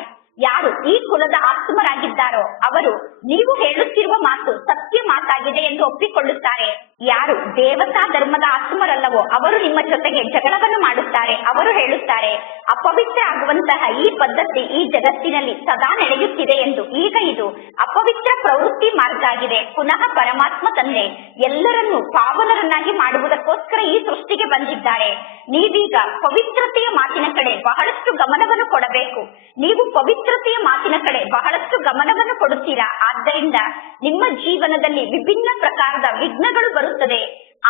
ಯಾರು ಈ ಕುಲದ ಆತ್ಮರಾಗಿದ್ದಾರೋ ಅವರು ನೀವು ಹೇಳುತ್ತಿರುವ ಮಾತು ಸತ್ಯ ಮಾತಾಗಿದೆ ಎಂದು ಒಪ್ಪಿಕೊಳ್ಳುತ್ತಾರೆ. ಯಾರು ದೇವತಾ ಧರ್ಮದ ಆತ್ಮರಲ್ಲವೋ ಅವರು ನಿಮ್ಮ ಜೊತೆಗೆ ಜಗಳವನ್ನು ಮಾಡುತ್ತಾರೆ. ಅವರು ಹೇಳುತ್ತಾರೆ ಅಪವಿತ್ರ ಆಗುವಂತಹ ಈ ಪದ್ಧತಿ ಈ ಜಗತ್ತಿನಲ್ಲಿ ಸದಾ ನಡೆಯುತ್ತಿದೆ ಎಂದು. ಈಗ ಇದು ಅಪವಿತ್ರ ಪ್ರವೃತ್ತಿ ಮಾರ್ಗ ಆಗಿದೆ. ಪುನಃ ಪರಮಾತ್ಮ ತಂದೆ ಎಲ್ಲರನ್ನೂ ಪಾವನರನ್ನಾಗಿ ಮಾಡುವುದಕ್ಕೋಸ್ಕರ ಈ ಸೃಷ್ಟಿಗೆ ಬಂದಿದ್ದಾರೆ. ನೀವೀಗ ಪವಿತ್ರತೆಯ ಮಾತಿನ ಕಡೆ ಬಹಳಷ್ಟು ಗಮನವನ್ನು ಕೊಡಬೇಕು. ನೀವು ಪವಿತ್ರತೆಯ ಮಾತಿನ ಕಡೆ ಬಹಳಷ್ಟು ಗಮನವನ್ನು ಕೊಡುತ್ತೀರಾ. ಆದ್ದರಿಂದ ನಿಮ್ಮ ಜೀವನದಲ್ಲಿ ವಿಭಿನ್ನ ಪ್ರಕಾರದ ವಿಘ್ನಗಳು ಬರುತ್ತದೆ.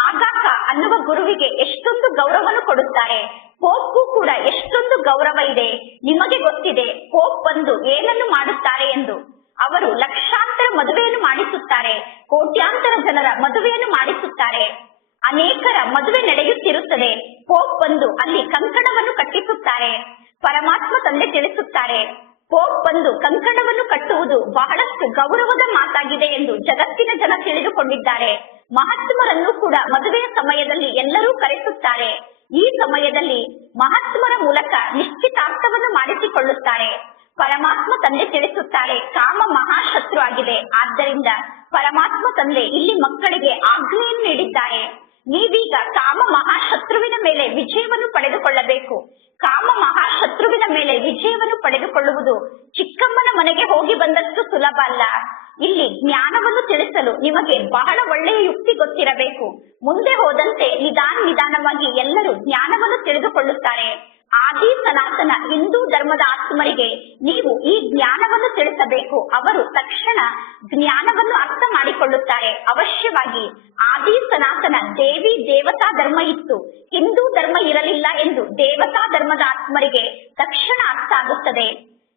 ಆಗಾಕ ಅನ್ನುವ ಗುರುವಿಗೆ ಎಷ್ಟೊಂದು ಗೌರವವನ್ನು ಕೊಡುತ್ತಾರೆ. ಪೋಪ್ಗೂ ಕೂಡ ಎಷ್ಟೊಂದು ಗೌರವ ಇದೆ. ನಿಮಗೆ ಗೊತ್ತಿದೆ ಪೋಪ್ ಬಂದು ಏನನ್ನು ಮಾಡುತ್ತಾರೆ ಎಂದು. ಅವರು ಲಕ್ಷಾಂತರ ಮದುವೆಯನ್ನು ಮಾಡಿಸುತ್ತಾರೆ. ಕೋಟ್ಯಾಂತರ ಜನರ ಮದುವೆಯನ್ನು ಮಾಡಿಸುತ್ತಾರೆ. ಅನೇಕರ ಮದುವೆ ನಡೆಯುತ್ತಿರುತ್ತದೆ. ಪೋಪ್ ಬಂದು ಅಲ್ಲಿ ಕಂಕಣವನ್ನು ಕಟ್ಟಿಸುತ್ತಾರೆ. ಪರಮಾತ್ಮ ತಂದೆ ತಿಳಿಸುತ್ತಾರೆ ಪೋಪ್ ಬಂದು ಕಂಕಣವನ್ನು ಕಟ್ಟುವುದು ಬಹಳಷ್ಟು ಗೌರವದ ಮಾತಾಗಿದೆ ಎಂದು ಜಗತ್ತಿನ ಜನ ತಿಳಿದುಕೊಂಡಿದ್ದಾರೆ. ಮಹಾತ್ಮರನ್ನು ಕೂಡ ಮದುವೆಯ ಸಮಯದಲ್ಲಿ ಎಲ್ಲರೂ ಕರೆಸುತ್ತಾರೆ. ಈ ಸಮಯದಲ್ಲಿ ಮಹಾತ್ಮರ ಮೂಲಕ ನಿಶ್ಚಿತಾರ್ಥವನ್ನು ಮಾಡಿಸಿಕೊಳ್ಳುತ್ತಾರೆ. ಪರಮಾತ್ಮ ತಂದೆ ತಿಳಿಸುತ್ತಾರೆ, ಕಾಮ ಮಹಾಶತ್ರು ಆಗಿದೆ. ಆದ್ದರಿಂದ ಪರಮಾತ್ಮ ತಂದೆ ಇಲ್ಲಿ ಮಕ್ಕಳಿಗೆ ಆಜ್ಞೆಯನ್ನು ನೀಡಿದ್ದಾರೆ. ನೀವೀಗ ಕಾಮ ಮಹಾಶತ್ರುವಿನ ಮೇಲೆ ವಿಜಯವನ್ನು ಪಡೆದುಕೊಳ್ಳಬೇಕು. ಕಾಮ ಮಹಾಶತ್ರುವಿನ ಮೇಲೆ ವಿಜಯವನ್ನು ಪಡೆದುಕೊಳ್ಳುವುದು ಚಿಕ್ಕಮ್ಮನ ಮನೆಗೆ ಹೋಗಿ ಬಂದಷ್ಟು ಸುಲಭ ಅಲ್ಲ. ಇಲ್ಲಿ ಜ್ಞಾನವನ್ನು ತಿಳಿಸಲು ನಿಮಗೆ ಬಹಳ ಒಳ್ಳೆಯ ಯುಕ್ತಿ ಗೊತ್ತಿರಬೇಕು. ಮುಂದೆ ಹೋದಂತೆ ನಿಧಾನವಾಗಿ ಎಲ್ಲರೂ ಜ್ಞಾನವನ್ನು ತಿಳಿದುಕೊಳ್ಳುತ್ತಾರೆ. ಆದಿ ಸನಾತನ ಹಿಂದೂ ಧರ್ಮದ ಆತ್ಮರಿಗೆ ನೀವು ಈ ಜ್ಞಾನವನ್ನು ತಿಳಿಸಬೇಕು. ಅವರು ತಕ್ಷಣ ಜ್ಞಾನವನ್ನು ಅರ್ಥ ಮಾಡಿಕೊಳ್ಳುತ್ತಾರೆ. ಅವಶ್ಯವಾಗಿ ಆದಿ ಸನಾತನ ದೇವಿ ದೇವತಾ ಧರ್ಮ ಇತ್ತು, ಹಿಂದೂ ಧರ್ಮ ಇರಲಿಲ್ಲ ಎಂದು ದೇವತಾ ಧರ್ಮದ ಆತ್ಮರಿಗೆ ತಕ್ಷಣ ಅರ್ಥ ಆಗುತ್ತದೆ.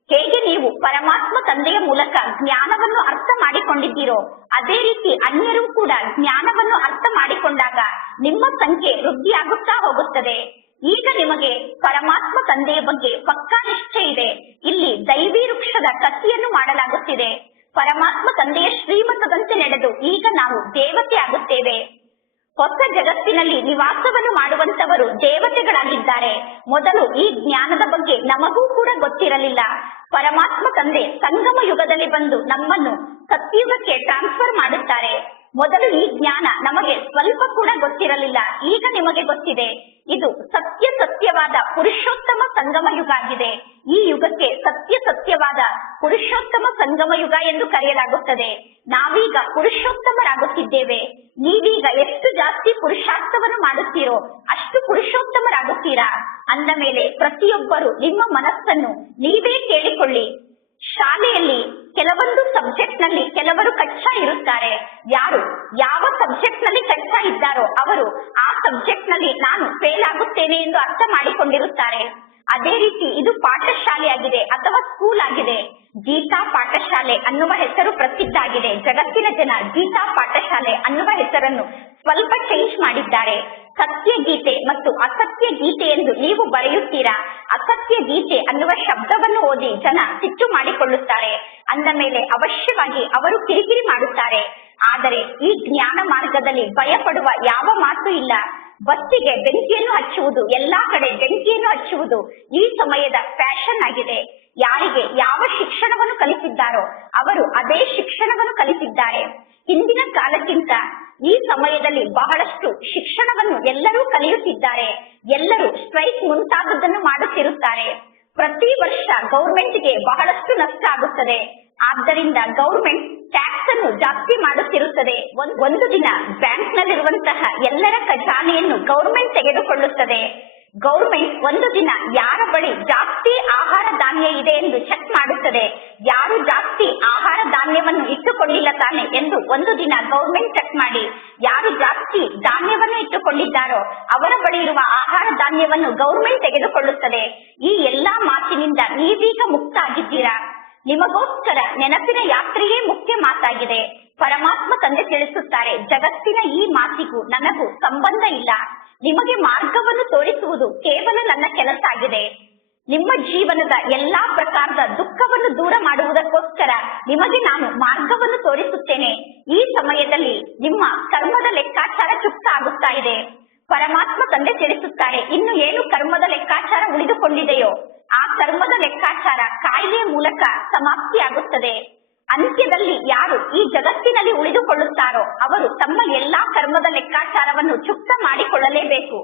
ಹೇಗೆ ನೀವು ಪರಮಾತ್ಮ ತಂದೆಯ ಮೂಲಕ ಜ್ಞಾನವನ್ನು ಅರ್ಥ ಮಾಡಿಕೊಂಡಿದ್ದೀರೋ ಅದೇ ರೀತಿ ಅನ್ಯರು ಕೂಡ ಜ್ಞಾನವನ್ನು ಅರ್ಥ ಮಾಡಿಕೊಂಡಾಗ ನಿಮ್ಮ ಸಂಖ್ಯೆ ವೃದ್ಧಿಯಾಗುತ್ತಾ ಹೋಗುತ್ತದೆ. ಈಗ ನಿಮಗೆ ಪರಮಾತ್ಮ ತಂದೆಯ ಬಗ್ಗೆ ಪಕ್ಕಾ ನಿಷ್ಠೆ ಇದೆ. ಇಲ್ಲಿ ದೈವಿ ವೃಕ್ಷದ ಕಸಿಯನ್ನು ಮಾಡಲಾಗುತ್ತಿದೆ. ಪರಮಾತ್ಮ ತಂದೆಯ ಶ್ರೀಮತದಂತೆ ನಡೆದು ಈಗ ನಾವು ದೇವತೆ ಆಗುತ್ತೇವೆ. ಹೊಸ ಜಗತ್ತಿನಲ್ಲಿ ನಿವಾಸವನ್ನು ಮಾಡುವಂತವರು ದೇವತೆಗಳಾಗಿದ್ದಾರೆ. ಮೊದಲು ಈ ಜ್ಞಾನದ ಬಗ್ಗೆ ನಮಗೂ ಕೂಡ ಗೊತ್ತಿರಲಿಲ್ಲ. ಪರಮಾತ್ಮ ತಂದೆ ಸಂಗಮ ಯುಗದಲ್ಲಿ ಬಂದು ನಮ್ಮನ್ನು ಸತ್ಯುಗಕ್ಕೆ ಟ್ರಾನ್ಸ್ಫರ್ ಮಾಡುತ್ತಾರೆ. ಮೊದಲು ಈ ಜ್ಞಾನ ನಮಗೆ ಸ್ವಲ್ಪ ಕೂಡ ಗೊತ್ತಿರಲಿಲ್ಲ. ಈಗ ನಿಮಗೆ ಗೊತ್ತಿದೆ. ಇದು ಸತ್ಯವಾದ ಪುರುಷೋತ್ತಮ ಸಂಗಮ ಯುಗ ಆಗಿದೆ. ಈ ಯುಗಕ್ಕೆ ಸತ್ಯವಾದ ಪುರುಷೋತ್ತಮ ಸಂಗಮ ಯುಗ ಎಂದು ಕರೆಯಲಾಗುತ್ತದೆ. ನಾವೀಗ ಪುರುಷೋತ್ತಮರಾಗುತ್ತಿದ್ದೇವೆ. ನೀವೀಗ ಎಷ್ಟು ಜಾಸ್ತಿ ಪುರುಷಾರ್ಥವನ್ನು ಮಾಡುತ್ತೀರೋ ಅಷ್ಟು ಪುರುಷೋತ್ತಮರಾಗುತ್ತೀರಾ. ಅಂದ ಮೇಲೆ ಪ್ರತಿಯೊಬ್ಬರು ನಿಮ್ಮ ಮನಸ್ಸನ್ನು ನೀವೇ ಕೇಳಿಕೊಳ್ಳಿ. ಶಾಲೆಯಲ್ಲಿ ಕೆಲವೊಂದು ಸಬ್ಜೆಕ್ಟ್ ನಲ್ಲಿ ಕೆಲವರು ಕಚ್ಚಾ ಇರುತ್ತಾರೆ. ಯಾರು ಯಾವ ಸಬ್ಜೆಕ್ಟ್ ನಲ್ಲಿ ಕಚ್ಚಾ ಇದ್ದಾರೋ ಅವರು ಆ ಸಬ್ಜೆಕ್ಟ್ ನಲ್ಲಿ ನಾನು ಫೇಲ್ ಆಗುತ್ತೇನೆ ಎಂದು ಅರ್ಥ ಮಾಡಿಕೊಂಡಿರುತ್ತಾರೆ. ಅದೇ ರೀತಿ ಇದು ಪಾಠಶಾಲೆಯಾಗಿದೆ ಅಥವಾ ಸ್ಕೂಲ್ ಆಗಿದೆ. ಗೀತಾ ಪಾಠಶಾಲೆ ಅನ್ನುವ ಹೆಸರು ಪ್ರಸಿದ್ಧ ಆಗಿದೆ. ಜಗತ್ತಿನ ಜನ ಗೀತಾ ಪಾಠಶಾಲೆ ಅನ್ನುವ ಹೆಸರನ್ನು ಸ್ವಲ್ಪ ಚೇಂಜ್ ಮಾಡಿದ್ದಾರೆ. ಸತ್ಯ ಗೀತೆ ಮತ್ತು ಅಸತ್ಯ ಗೀತೆ ಎಂದು ನೀವು ಬರೆಯುತ್ತೀರಾ. ಅಸತ್ಯ ಗೀತೆ ಅನ್ನುವ ಶಬ್ದವನ್ನು ಓದಿ ಜನ ಸಿಟ್ಟು ಮಾಡಿಕೊಳ್ಳುತ್ತಾರೆ. ಅಂದ ಮೇಲೆ ಅವಶ್ಯವಾಗಿ ಅವರು ಕಿರಿಕಿರಿ ಮಾಡುತ್ತಾರೆ. ಆದರೆ ಈ ಜ್ಞಾನ ಮಾರ್ಗದಲ್ಲಿ ಭಯಪಡುವ ಯಾವ ಮಾತು ಇಲ್ಲ. ಬಸ್ಸಿಗೆ ಬೆಂಕಿಯನ್ನು ಹಚ್ಚುವುದು, ಎಲ್ಲಾ ಕಡೆ ಬೆಂಕಿಯನ್ನು ಹಚ್ಚುವುದು ಈ ಸಮಯದ ಫ್ಯಾಷನ್ ಆಗಿದೆ. ಯಾರಿಗೆ ಯಾವ ಶಿಕ್ಷಣವನ್ನು ಕಲಿಸಿದ್ದಾರೋ ಅವರು ಅದೇ ಶಿಕ್ಷಣವನ್ನು ಕಲಿಸಿದ್ದಾರೆ. ಹಿಂದಿನ ಕಾಲಕ್ಕಿಂತ ಈ ಸಮಯದಲ್ಲಿ ಬಹಳಷ್ಟು ಶಿಕ್ಷಣವನ್ನು ಎಲ್ಲರೂ ಕಲಿಯುತ್ತಿದ್ದಾರೆ. ಎಲ್ಲರೂ ಸ್ಟ್ರೈಕ್ ಮುಂತಾದದ್ದನ್ನು ಮಾಡುತ್ತಿರುತ್ತಾರೆ. ಪ್ರತಿ ವರ್ಷ ಗೌರ್ಮೆಂಟ್ಗೆ ಬಹಳಷ್ಟು ನಷ್ಟ ಆಗುತ್ತದೆ. ಆದ್ದರಿಂದ ಗೌರ್ಮೆಂಟ್ ಟ್ಯಾಕ್ಸ್ ಅನ್ನು ಜಾಸ್ತಿ ಮಾಡುತ್ತಿರುತ್ತದೆ. ಒಂದು ದಿನ ಬ್ಯಾಂಕ್ ನಲ್ಲಿರುವಂತಹ ಎಲ್ಲರ ಖಜಾನೆಯನ್ನು ಗೌರ್ಮೆಂಟ್ ತೆಗೆದುಕೊಳ್ಳುತ್ತದೆ. ಗೌರ್ಮೆಂಟ್ ಒಂದು ದಿನ ಯಾರ ಬಳಿ ಜಾಸ್ತಿ ಆಹಾರ ಧಾನ್ಯ ಇದೆ ಎಂದು ಚೆಕ್ ಮಾಡುತ್ತದೆ. ಯಾರು ಜಾಸ್ತಿ ಆಹಾರ ಧಾನ್ಯವನ್ನು ಇಟ್ಟುಕೊಂಡಿಲ್ಲ ತಾನೆ ಎಂದು ಒಂದು ದಿನ ಗೌರ್ಮೆಂಟ್ ಚೆಕ್ ಮಾಡಿ ಯಾರು ಜಾಸ್ತಿ ಧಾನ್ಯವನ್ನು ಇಟ್ಟುಕೊಂಡಿದ್ದಾರೋ ಅವರ ಬಳಿ ಇರುವ ಆಹಾರ ಧಾನ್ಯವನ್ನು ಗೌರ್ಮೆಂಟ್ ತೆಗೆದುಕೊಳ್ಳುತ್ತದೆ. ಈ ಎಲ್ಲಾ ಮಾತಿನಿಂದ ನೀವೀಗ ಮುಕ್ತ ಆಗಿದ್ದೀರಾ. ನಿಮಗೋಸ್ಕರ ನೆನಪಿನ ಯಾತ್ರೆಯೇ ಮುಖ್ಯ ಮಾತಾಗಿದೆ. ಪರಮಾತ್ಮ ತಂದೆ ತಿಳಿಸುತ್ತಾರೆ, ಜಗತ್ತಿನ ಈ ಮಾತಿಗೂ ನನಗೂ ಸಂಬಂಧ ಇಲ್ಲ. ನಿಮಗೆ ಮಾರ್ಗವನ್ನು ತೋರಿಸುವುದು ಕೇವಲ ನನ್ನ ಕೆಲಸ ಆಗಿದೆ. ನಿಮ್ಮ ಜೀವನದ ಎಲ್ಲಾ ಪ್ರಕಾರದ ದುಃಖವನ್ನು ದೂರ ಮಾಡುವುದಕ್ಕೋಸ್ಕರ ನಿಮಗೆ ನಾನು ಮಾರ್ಗವನ್ನು ತೋರಿಸುತ್ತೇನೆ. ಈ ಸಮಯದಲ್ಲಿ ನಿಮ್ಮ ಕರ್ಮದ ಲೆಕ್ಕಾಚಾರ ಚುಕ್ತ ಆಗುತ್ತಾ ಇದೆ. ಪರಮಾತ್ಮ ತಂದೆ ತಿಳಿಸುತ್ತಾರೆ, ಇನ್ನು ಏನು ಕರ್ಮದ ಲೆಕ್ಕಾಚಾರ ಉಳಿದುಕೊಂಡಿದೆಯೋ ಆ ಕರ್ಮದ ಲೆಕ್ಕಾಚಾರ ಕಾಯಿಲೆಯ ಮೂಲಕ ಸಮಾಪ್ತಿಯಾಗುತ್ತದೆ. ಅಂತ್ಯದಲ್ಲಿ ಯಾರು ಈ ಜಗತ್ತಿನಲ್ಲಿ ಉಳಿದುಕೊಳ್ಳುತ್ತಾರೋ ಅವರು ತಮ್ಮ ಎಲ್ಲಾ ಕರ್ಮದ ಲೆಕ್ಕಾಚಾರವನ್ನು ಚುಕ್ತ ಮಾಡಿಕೊಳ್ಳಲೇಬೇಕು.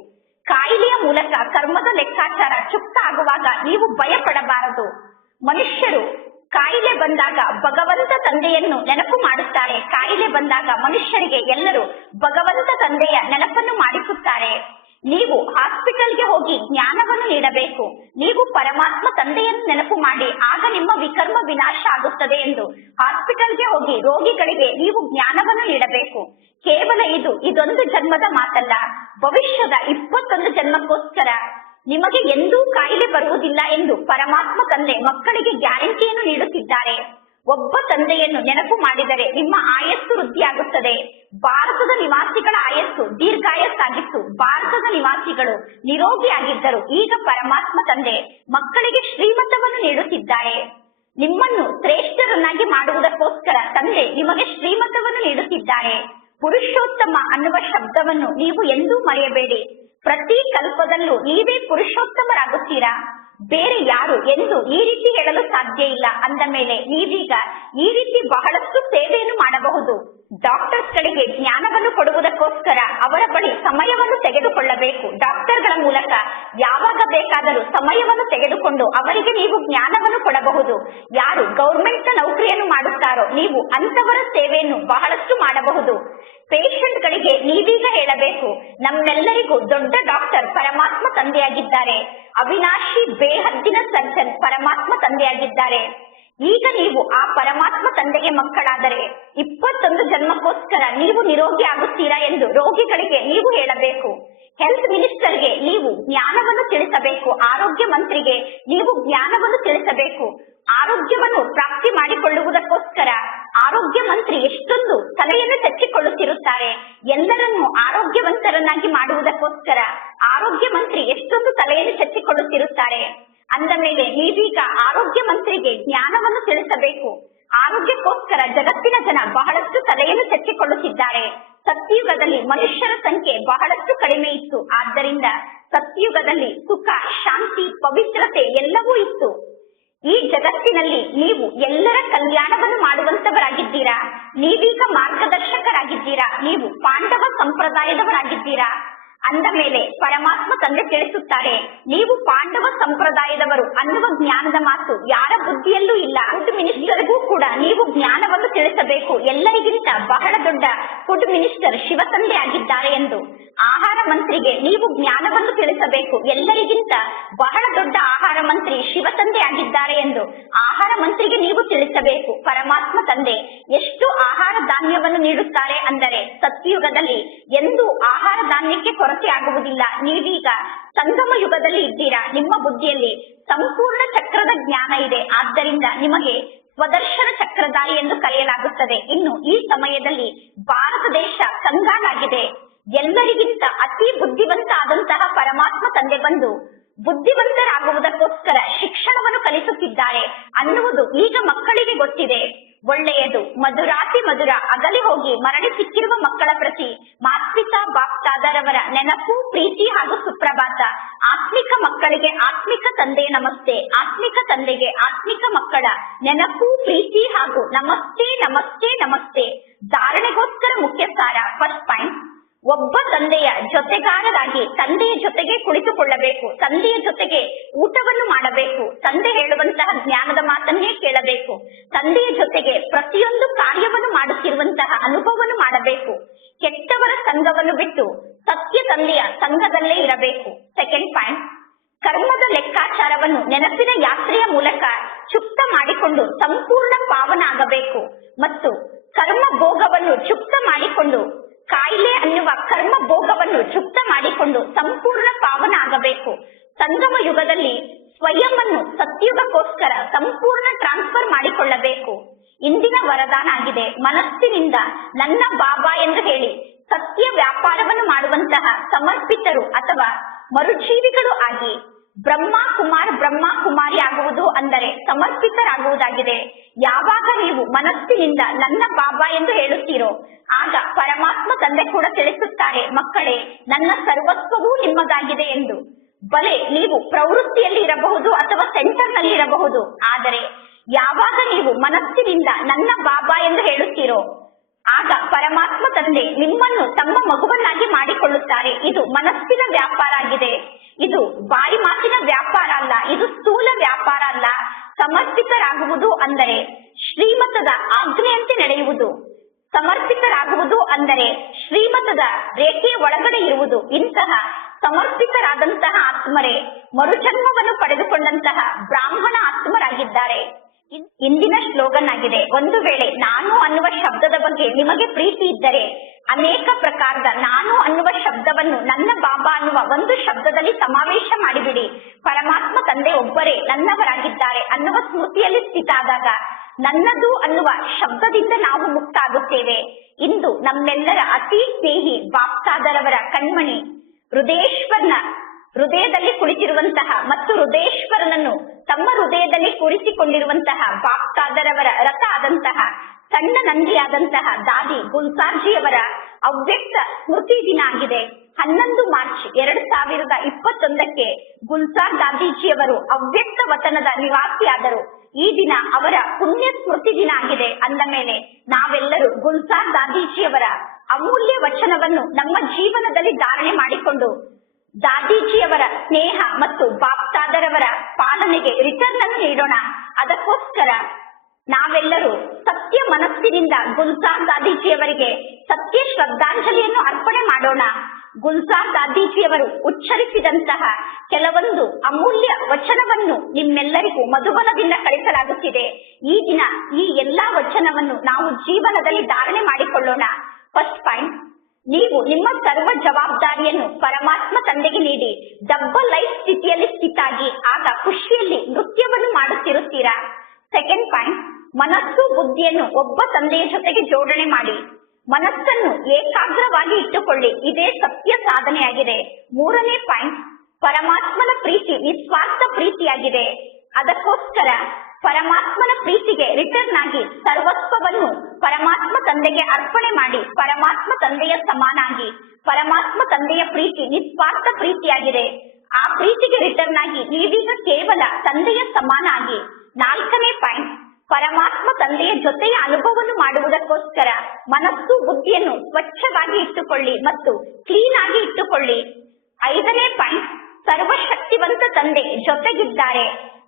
ಕಾಯಿಲೆಯ ಮೂಲಕ ಕರ್ಮದ ಲೆಕ್ಕಾಚಾರ ಚುಕ್ತ ಆಗುವಾಗ ನೀವು ಭಯ ಪಡಬಾರದು. ಮನುಷ್ಯರು ಕಾಯಿಲೆ ಬಂದಾಗ ಭಗವಂತ ತಂದೆಯನ್ನು ನೆನಪು ಮಾಡುತ್ತಾರೆ. ಕಾಯಿಲೆ ಬಂದಾಗ ಮನುಷ್ಯರಿಗೆ ಎಲ್ಲರೂ ಭಗವಂತ ತಂದೆಯ ನೆನಪನ್ನು ಮಾಡಿಸುತ್ತಾರೆ. ನೀವು ಹಾಸ್ಪಿಟಲ್ಗೆ ಹೋಗಿ ಜ್ಞಾನವನ್ನು ನೀಡಬೇಕು. ನೀವು ಪರಮಾತ್ಮ ತಂದೆಯನ್ನು ನೆನಪು ಮಾಡಿ ಆಗ ನಿಮ್ಮ ವಿಕರ್ಮ ವಿನಾಶ ಆಗುತ್ತದೆ ಎಂದು ಹಾಸ್ಪಿಟಲ್ಗೆ ಹೋಗಿ ರೋಗಿಗಳಿಗೆ ನೀವು ಜ್ಞಾನವನ್ನು ನೀಡಬೇಕು. ಕೇವಲ ಇದೊಂದು ಜನ್ಮದ ಮಾತಲ್ಲ, ಭವಿಷ್ಯದ 21 ಜನ್ಮಕ್ಕೋಸ್ಕರ ನಿಮಗೆ ಎಂದೂ ಕಾಯಿಲೆ ಬರುವುದಿಲ್ಲ ಎಂದು ಪರಮಾತ್ಮ ತಂದೆ ಮಕ್ಕಳಿಗೆ ಗ್ಯಾರಂಟಿಯನ್ನು ನೀಡುತ್ತಿದ್ದಾರೆ. ಒಬ್ಬ ತಂದೆಯನ್ನು ನೆನಪು ಮಾಡಿದರೆ ನಿಮ್ಮ ಆಯಸ್ಸು ವೃದ್ಧಿಯಾಗುತ್ತದೆ. ಭಾರತದ ನಿವಾಸಿಗಳ ಆಯಸ್ಸು ದೀರ್ಘಾಯಸ್ಸಾಗಿತ್ತು. ಭಾರತದ ನಿವಾಸಿಗಳು ನಿರೋಗಿಯಾಗಿದ್ದರು. ಈಗ ಪರಮಾತ್ಮ ತಂದೆ ಮಕ್ಕಳಿಗೆ ಶ್ರೀಮತವನ್ನು ನೀಡುತ್ತಿದ್ದಾರೆ. ನಿಮ್ಮನ್ನು ಶ್ರೇಷ್ಠರನ್ನಾಗಿ ಮಾಡುವುದಕ್ಕೋಸ್ಕರ ತಂದೆ ನಿಮಗೆ ಶ್ರೀಮತವನ್ನು ನೀಡುತ್ತಿದ್ದಾರೆ. ಪುರುಷೋತ್ತಮ ಅನ್ನುವ ಶಬ್ದವನ್ನು ನೀವು ಎಂದೂ ಮರೆಯಬೇಡಿ. ಪ್ರತಿ ಕಲ್ಪದಲ್ಲೂ ನೀವೇ ಪುರುಷೋತ್ತಮರಾಗುತ್ತೀರಾ. ಬೇರೆ ಯಾರು ಎಂದು ಈ ರೀತಿ ಹೇಳಲು ಸಾಧ್ಯ ಇಲ್ಲ. ಅಂದ ಮೇಲೆ ನೀವೀಗ ಈ ರೀತಿ ಬಹಳಷ್ಟು ಸೇವೆಯನ್ನು ಮಾಡಬಹುದು. ಡಾಕ್ಟರ್ಸ್ ಗಳಿಗೆ ಜ್ಞಾನವನ್ನು ಕೊಡುವುದಕ್ಕೋಸ್ಕರ ಅವರ ಬಳಿ ಸಮಯವನ್ನು ತೆಗೆದುಕೊಳ್ಳಬೇಕು. ಡಾಕ್ಟರ್ಗಳ ಮೂಲಕ ಯಾವಾಗ ಬೇಕಾದರೂ ಸಮಯವನ್ನು ತೆಗೆದುಕೊಂಡು ಅವರಿಗೆ ನೀವು ಜ್ಞಾನವನ್ನು ಕೊಡಬಹುದು. ಯಾರು ಗೌರ್ಮೆಂಟ್ ನೌಕರಿಯನ್ನು ಮಾಡುತ್ತಾರೋ ನೀವು ಅಂತವರ ಸೇವೆಯನ್ನು ಬಹಳಷ್ಟು ಮಾಡಬಹುದು. ಪೇಷಂಟ್ ಗಳಿಗೆ ನೀವೀಗ ಹೇಳಬೇಕು, ನಮ್ಮೆಲ್ಲರಿಗೂ ದೊಡ್ಡ ಡಾಕ್ಟರ್ ಪರಮಾತ್ಮ ತಂದೆಯಾಗಿದ್ದಾರೆ. ಅವಿನಾಶಿ ಬೇಹದ್ದಿನ ಸರ್ಜನ್ ಪರಮಾತ್ಮ ತಂದೆಯಾಗಿದ್ದಾರೆ. ಈಗ ನೀವು ಆ ಪರಮಾತ್ಮ ತಂದೆಗೆ ಮಕ್ಕಳಾದರೆ 21 ಜನ್ಮಕ್ಕೋಸ್ಕರ ನೀವು ನಿರೋಗಿ ಆಗುತ್ತೀರಾ ಎಂದು ರೋಗಿಗಳಿಗೆ ನೀವು ಹೇಳಬೇಕು. ಹೆಲ್ತ್ ಮಿನಿಸ್ಟರ್ಗೆ ನೀವು ಜ್ಞಾನವನ್ನು ತಿಳಿಸಬೇಕು. ಆರೋಗ್ಯ ಮಂತ್ರಿಗೆ ನೀವು ಜ್ಞಾನವನ್ನು ತಿಳಿಸಬೇಕು. ಆರೋಗ್ಯವನ್ನು ಪ್ರಾಪ್ತಿ ಮಾಡಿಕೊಳ್ಳುವುದಕ್ಕೋಸ್ಕರ ಆರೋಗ್ಯ ಮಂತ್ರಿ ಎಷ್ಟೊಂದು ತಲೆಯನ್ನು ತೆಚ್ಚಿಕೊಳ್ಳುತ್ತಿರುತ್ತಾರೆ. ಎಲ್ಲರನ್ನೂ ಆರೋಗ್ಯವಂತರನ್ನಾಗಿ ಮಾಡುವುದಕ್ಕೋಸ್ಕರ ಆರೋಗ್ಯ ಮಂತ್ರಿ ಎಷ್ಟೊಂದು ತಲೆಯನ್ನು ತೆಚ್ಚಿಕೊಳ್ಳುತ್ತಿರುತ್ತಾರೆ. ಅಂದ ಮೇಲೆ ನೀವೀಗ ಆರೋಗ್ಯ ಮಂತ್ರಿಗೆ ಜ್ಞಾನವನ್ನು ತಿಳಿಸಬೇಕು. ಆರೋಗ್ಯಕ್ಕೋಸ್ಕರ ಜಗತ್ತಿನ ಜನ ಬಹಳಷ್ಟು ತಲೆಯನ್ನು ತೆಚ್ಚಿಕೊಳ್ಳುತ್ತಿದ್ದಾರೆ. ಸತ್ಯಯುಗದಲ್ಲಿ ಮನುಷ್ಯರ ಸಂಖ್ಯೆ ಬಹಳಷ್ಟು ಕಡಿಮೆ ಇತ್ತು. ಆದ್ದರಿಂದ ಸತ್ಯಯುಗದಲ್ಲಿ ಸುಖ, ಶಾಂತಿ, ಪವಿತ್ರತೆ ಎಲ್ಲವೂ ಇತ್ತು. ಈ ಜಗತ್ತಿನಲ್ಲಿ ನೀವು ಎಲ್ಲರ ಕಲ್ಯಾಣವನ್ನು ಮಾಡುವಂತವರಾಗಿದ್ದೀರಾ. ನೀವೀಗ ಮಾರ್ಗದರ್ಶಕರಾಗಿದ್ದೀರಾ. ನೀವು ಪಾಂಡವ ಸಂಪ್ರದಾಯದವರಾಗಿದ್ದೀರಾ. ಅಂದ ಮೇಲೆ ಪರಮಾತ್ಮ ತಂದೆ ತಿಳಿಸುತ್ತಾರೆ, ನೀವು ಪಾಂಡವ ಸಂಪ್ರದಾಯದವರು ಅನ್ನುವ ಜ್ಞಾನದ ಮಾತು ಯಾರ ಬುದ್ಧಿಯಲ್ಲೂ ಇಲ್ಲ. ಫುಡ್ ಮಿನಿಸ್ಟರ್ಗೂ ಕೂಡ ನೀವು ಜ್ಞಾನವನ್ನು ತಿಳಿಸಬೇಕು. ಎಲ್ಲರಿಗಿಂತ ಬಹಳ ದೊಡ್ಡ ಫುಡ್ ಮಿನಿಸ್ಟರ್ ಶಿವ ತಂದೆ ಆಗಿದ್ದಾರೆ ಎಂದು. ಆಹಾರ ಮಂತ್ರಿಗೆ ನೀವು ಜ್ಞಾನವನ್ನು ತಿಳಿಸಬೇಕು. ಎಲ್ಲರಿಗಿಂತ ಬಹಳ ದೊಡ್ಡ ಆಹಾರ ಮಂತ್ರಿ ಶಿವ ತಂದೆ ಆಗಿದ್ದಾರೆ ಎಂದು ಆಹಾರ ಮಂತ್ರಿಗೆ ನೀವು ತಿಳಿಸಬೇಕು. ಪರಮಾತ್ಮ ತಂದೆ ಎಷ್ಟು ಆಹಾರ ಧಾನ್ಯವನ್ನು ನೀಡುತ್ತಾರೆ ಅಂದರೆ ಸತ್ಯಯುಗದಲ್ಲಿ ಎಂದೂ ಆಹಾರ ಧಾನ್ಯಕ್ಕೆ ಕೊರತೆ ಆಗುವುದಿಲ್ಲ. ನೀವೀಗ ಸಂಗಮ ಯುಗದಲ್ಲಿ ಇದ್ದೀರಾ. ನಿಮ್ಮ ಬುದ್ಧಿಯಲ್ಲಿ ಸಂಪೂರ್ಣ ಚಕ್ರದ ಜ್ಞಾನ ಇದೆ. ಆದ್ದರಿಂದ ನಿಮಗೆ ಸ್ವದರ್ಶನ ಚಕ್ರಧಾರಿ ಎಂದು ಕರೆಯಲಾಗುತ್ತದೆ. ಇನ್ನು ಈ ಸಮಯದಲ್ಲಿ ಭಾರತ ದೇಶ ಕಂಗಾಲಾಗಿದೆ. ಎಲ್ಲರಿಗಿಂತ ಅತಿ ಬುದ್ಧಿವಂತ ಆದಂತಹ ಪರಮಾತ್ಮ ತಂದೆ ಬಂದು ಬುದ್ಧಿವಂತರಾಗುವುದಕ್ಕೋಸ್ಕರ ಶಿಕ್ಷಣವನ್ನು ಕಲಿಸುತ್ತಿದ್ದಾರೆ ಅನ್ನುವುದು ಈಗ ಮಕ್ಕಳಿಗೆ ಗೊತ್ತಿದೆ. ಒಳ್ಳೆಯದು. ಮಧುರಾತಿ ಮಧುರ ಅಗಲಿ ಹೋಗಿ ಮರಳಿ ಸಿಕ್ಕಿರುವ ಮಕ್ಕಳ ಪ್ರತಿ ಮಾತ್ಪಿತಾ ಬಾಪ್ತಾದರವರ ನೆನಪು, ಪ್ರೀತಿ ಹಾಗೂ ಸುಪ್ರಭಾತ. ಆತ್ಮಿಕ ಮಕ್ಕಳಿಗೆ ಆತ್ಮಿಕ ತಂದೆಯ ನಮಸ್ತೆ. ಆತ್ಮಿಕ ತಂದೆಗೆ ಆತ್ಮಿಕ ಮಕ್ಕಳ ನೆನಪು, ಪ್ರೀತಿ ಹಾಗೂ ನಮಸ್ತೆ ನಮಸ್ತೆ ನಮಸ್ತೆ. ಧಾರಣೆಗೋಸ್ಕರ ಮುಖ್ಯ ಸಾರ. ಫಸ್ಟ್ ಪಾಯಿಂಟ್, ಒಬ್ಬ ತಂದೆಯ ಜೊತೆಗಾರರಾಗಿ ತಂದೆಯ ಜೊತೆಗೆ ಕುಳಿತುಕೊಳ್ಳಬೇಕು. ತಂದೆಯ ಜೊತೆಗೆ ಊಟವನ್ನು ಮಾಡಬೇಕು. ತಂದೆ ಹೇಳುವಂತಹ ಜ್ಞಾನದ ಮಾತನ್ನೇ ಕೇಳಬೇಕು. ತಂದೆಯ ಜೊತೆಗೆ ಪ್ರತಿಯೊಂದು ಕಾರ್ಯವನ್ನು ಮಾಡುತ್ತಿರುವಂತಹ ಅನುಭವವನ್ನು ಮಾಡಬೇಕು. ಕೆಟ್ಟವರ ಸಂಘವನ್ನು ಬಿಟ್ಟು ಸತ್ಯ ತಂದೆಯ ಸಂಘದಲ್ಲೇ ಇರಬೇಕು. ಸೆಕೆಂಡ್ ಪಾಯಿಂಟ್, ಕರ್ಮದ ಲೆಕ್ಕಾಚಾರವನ್ನು ನೆನಪಿನ ಯಾತ್ರೆಯ ಮೂಲಕ ಚುಕ್ತ ಮಾಡಿಕೊಂಡು ಸಂಪೂರ್ಣ ಪಾವನ ಆಗಬೇಕು ಮತ್ತು ಕರ್ಮ ಭೋಗವನ್ನು ಚುಕ್ತ ಮಾಡಿಕೊಂಡು ಕಾಯಿಲೆ ಅನ್ನುವ ಕರ್ಮ ಭೋಗವನ್ನು ಚುಕ್ತ ಮಾಡಿಕೊಂಡು ಸಂಪೂರ್ಣ ಪಾವನ ಆಗಬೇಕು. ಸಂಗಮ ಯುಗದಲ್ಲಿ ಸ್ವಯಂ ಅನ್ನು ಸತ್ಯುಗಕ್ಕೋಸ್ಕರ ಸಂಪೂರ್ಣ ಟ್ರಾನ್ಸ್ಫರ್ ಮಾಡಿಕೊಳ್ಳಬೇಕು. ಇಂದಿನ ವರದಾನ ಆಗಿದೆ, ಮನಸ್ಸಿನಿಂದ ನನ್ನ ಬಾಬಾ ಎಂದು ಹೇಳಿ ಸತ್ಯ ವ್ಯಾಪಾರವನ್ನು ಮಾಡುವಂತಹ ಸಮರ್ಪಿತರು ಅಥವಾ ಮರುಜೀವಿಗಳು ಆಗಿ ಬ್ರಹ್ಮ ಕುಮಾರಿ ಆಗುವುದು ಅಂದರೆ ಸಮರ್ಪಿತರಾಗುವುದಾಗಿದೆ. ಯಾವಾಗ ನೀವು ಮನಸ್ಸಿನಿಂದ ನನ್ನ ಬಾಬಾ ಎಂದು ಹೇಳುತ್ತೀರೋ ಆಗ ಪರಮಾತ್ಮ ತಂದೆ ಕೂಡ ತಿಳಿಸುತ್ತಾರೆ, ಮಕ್ಕಳೇ ನನ್ನ ಸರ್ವಸ್ವವೂ ನಿಮ್ಮದಾಗಿದೆ ಎಂದು. ಬಲೆ ನೀವು ಪ್ರವೃತ್ತಿಯಲ್ಲಿ ಇರಬಹುದು ಅಥವಾ ಸೆಂಟರ್ ನಲ್ಲಿ ಇರಬಹುದು, ಆದರೆ ಯಾವಾಗ ನೀವು ಮನಸ್ಸಿನಿಂದ ನನ್ನ ಬಾಬಾ ಎಂದು ಹೇಳುತ್ತೀರೋ ಆಗ ಪರಮಾತ್ಮ ತಂದೆ ನಿಮ್ಮನ್ನು ತಮ್ಮ ಮಗುವನ್ನಾಗಿ ಮಾಡಿಕೊಳ್ಳುತ್ತಾರೆ. ಇದು ಮನಸ್ಸಿನ ವ್ಯಾಪಾರ ಆಗಿದೆ. ಇದು ಬಾಯಿ ಮಾತಿನ ವ್ಯಾಪಾರ ಅಲ್ಲ. ಇದು ಸ್ಥೂಲ ವ್ಯಾಪಾರ ಅಲ್ಲ. ಸಮರ್ಪಿತರಾಗುವುದು ಅಂದರೆ ಶ್ರೀಮತದ ಆಜ್ಞೆಯಂತೆ ನಡೆಯುವುದು. ಸಮರ್ಪಿತರಾಗುವುದು ಅಂದರೆ ಶ್ರೀಮತದ ರೇಖೆಯ ಒಳಗಡೆ ಇರುವುದು. ಇಂತಹ ಸಮರ್ಪಿತರಾದಂತಹ ಆತ್ಮರೇ ಮರುಜನ್ಮವನ್ನು ಪಡೆದುಕೊಂಡಂತಹ ಬ್ರಾಹ್ಮಣ ಆತ್ಮರಾಗಿದ್ದಾರೆ. ಇಂದಿನ ಸ್ಲೋಗನ್ ಆಗಿದೆ, ಒಂದು ವೇಳೆ ನಾನು ಅನ್ನುವ ಶಬ್ದದ ಬಗ್ಗೆ ನಿಮಗೆ ಪ್ರೀತಿ ಇದ್ದರೆ ಅನೇಕ ಪ್ರಕಾರದ ನಾನು ಅನ್ನುವ ಶಬ್ದವನ್ನು ನನ್ನ ಬಾಬಾ ಅನ್ನುವ ಒಂದು ಶಬ್ದದಲ್ಲಿ ಸಮಾವೇಶ ಮಾಡಿಬಿಡಿ. ಪರಮಾತ್ಮ ತಂದೆ ಒಬ್ಬರೇ ನನ್ನವರಾಗಿದ್ದಾರೆ ಅನ್ನುವ ಸ್ಮೃತಿಯಲ್ಲಿ ಸ್ಥಿತ ಆದಾಗ ನನ್ನದು ಅನ್ನುವ ಶಬ್ದದಿಂದ ನಾವು ಮುಕ್ತ ಆಗುತ್ತೇವೆ. ಇಂದು ನಮ್ಮೆಲ್ಲರ ಅತಿ ಸ್ನೇಹಿ ಬಾಪ್ತಾದರವರ ಕಣ್ಮಣಿ ಹೃದಯದಲ್ಲಿ ಕುಳಿತಿರುವಂತಹ ಮತ್ತು ಹೃದಯೇಶ್ವರನನ್ನು ತಮ್ಮ ನಮ್ಮ ಹೃದಯದಲ್ಲಿ ಕೂರಿಸಿಕೊಂಡಿರುವಂತಹ ಬಾಪ್ತಾದರವರ ರಥ ಆದಂತಹ ಸಣ್ಣ ನಂದಿಯಾದಂತಹ ದಾದಿ ಗುಲ್ಸಾರ್ಜಿಯವರ ಅವ್ಯಕ್ತ ಸ್ಮೃತಿ ದಿನ ಆಗಿದೆ. 11 ಮಾರ್ಚ್ 2021 ಗುಲ್ಸಾರ್ ದಾದೀಜಿಯವರು ಅವ್ಯಕ್ತ ವತನದ ನಿವಾಸಿಯಾದರು. ಈ ದಿನ ಅವರ ಪುಣ್ಯ ಸ್ಮೃತಿ ದಿನ ಆಗಿದೆ. ಅಂದ ಮೇಲೆ ನಾವೆಲ್ಲರೂ ಗುಲ್ಸಾರ್ ದಾದೀಜಿಯವರ ಅಮೂಲ್ಯ ವಚನವನ್ನು ನಮ್ಮ ಜೀವನದಲ್ಲಿ ಧಾರಣೆ ಮಾಡಿಕೊಂಡು ದಾದೀಜಿಯವರ ಸ್ನೇಹ ಮತ್ತು ಬಾಪ್ತಾದರವರ ಪಾಲನೆಗೆ ರಿಟರ್ನ್ ಅನ್ನು ನೀಡೋಣ. ಅದಕ್ಕೋಸ್ಕರ ನಾವೆಲ್ಲರೂ ಸತ್ಯ ಮನಸ್ಸಿನಿಂದ ಗುಲ್ಸಾರ್ ದಾದೀಜಿಯವರಿಗೆ ಸತ್ಯ ಶ್ರದ್ಧಾಂಜಲಿಯನ್ನು ಅರ್ಪಣೆ ಮಾಡೋಣ. ಗುಲ್ಸಾರ್ ದಾದೀಜಿಯವರು ಉಚ್ಚರಿಸಿದಂತಹ ಕೆಲವೊಂದು ಅಮೂಲ್ಯ ವಚನವನ್ನು ನಿಮ್ಮೆಲ್ಲರಿಗೂ ಮಧುಬನದಿಂದ ಕಳಿಸಲಾಗುತ್ತಿದೆ. ಈ ದಿನ ಈ ಎಲ್ಲಾ ವಚನವನ್ನು ನಾವು ಜೀವನದಲ್ಲಿ ಧಾರಣೆ ಮಾಡಿಕೊಳ್ಳೋಣ. ಫಸ್ಟ್ ಪಾಯಿಂಟ್, ನೀವು ನಿಮ್ಮ ಸರ್ವ ಜವಾಬ್ದಾರಿಯನ್ನು ಪರಮಾತ್ಮ ತಂದೆಗೆ ನೀಡಿ ಡಬ್ಬಲ್ ಲೈಫ್ ಸ್ಥಿತಿಯಲ್ಲಿ ಸ್ಥಿತಾಗಿ ಆಗ ಖುಷಿಯಲ್ಲಿ ನೃತ್ಯವನ್ನು ಮಾಡುತ್ತಿರುತ್ತೀರಾ. ಸೆಕೆಂಡ್ ಪಾಯಿಂಟ್, ಮನಸ್ಸು ಬುದ್ಧಿಯನ್ನು ಒಬ್ಬ ತಂದೆಯ ಜೊತೆಗೆ ಜೋಡಣೆ ಮಾಡಿ ಮನಸ್ಸನ್ನು ಏಕಾಗ್ರವಾಗಿ ಇಟ್ಟುಕೊಳ್ಳಿ. ಇದೇ ಸತ್ಯ ಸಾಧನೆಯಾಗಿದೆ. ಮೂರನೇ ಪಾಯಿಂಟ್, ಪರಮಾತ್ಮನ ಪ್ರೀತಿ ನಿಸ್ವಾರ್ಥ ಪ್ರೀತಿಯಾಗಿದೆ. ಅದಕ್ಕೋಸ್ಕರ ಪರಮಾತ್ಮನ ಪ್ರೀತಿಗೆ ರಿಟರ್ನ್ ಆಗಿ ಸರ್ವಸ್ವವನ್ನು ಪರಮಾತ್ಮ ತಂದೆಗೆ ಅರ್ಪಣೆ ಮಾಡಿ ಪರಮಾತ್ಮ ತಂದೆಯ ಸಮಾನಾಗಿ. ಪರಮಾತ್ಮ ತಂದೆಯ ಪ್ರೀತಿ ನಿಸ್ವಾರ್ಥ ಪ್ರೀತಿಯಾಗಿದೆ. ಆ ಪ್ರೀತಿಗೆ ರಿಟರ್ನ್ ಆಗಿ ನೀವೀಗ ಕೇವಲ ತಂದೆಯ ಸಮಾನ ಆಗಿ. ನಾಲ್ಕನೇ ಪಾಯಿಂಟ್, ಪರಮಾತ್ಮ ತಂದೆಯ ಜೊತೆಯ ಅನುಭವವನ್ನು ಮಾಡುವುದಕ್ಕೋಸ್ಕರ ಮನಸ್ಸು ಬುದ್ಧಿಯನ್ನು ಸ್ವಚ್ಛವಾಗಿ ಇಟ್ಟುಕೊಳ್ಳಿ ಮತ್ತು ಕ್ಲೀನ್ ಆಗಿ ಇಟ್ಟುಕೊಳ್ಳಿ. ಐದನೇ ಪಾಯಿಂಟ್, ಸರ್ವಶಕ್ತಿವಂತ ತಂದೆ ಜೊತೆಗಿದ್ದಾರೆ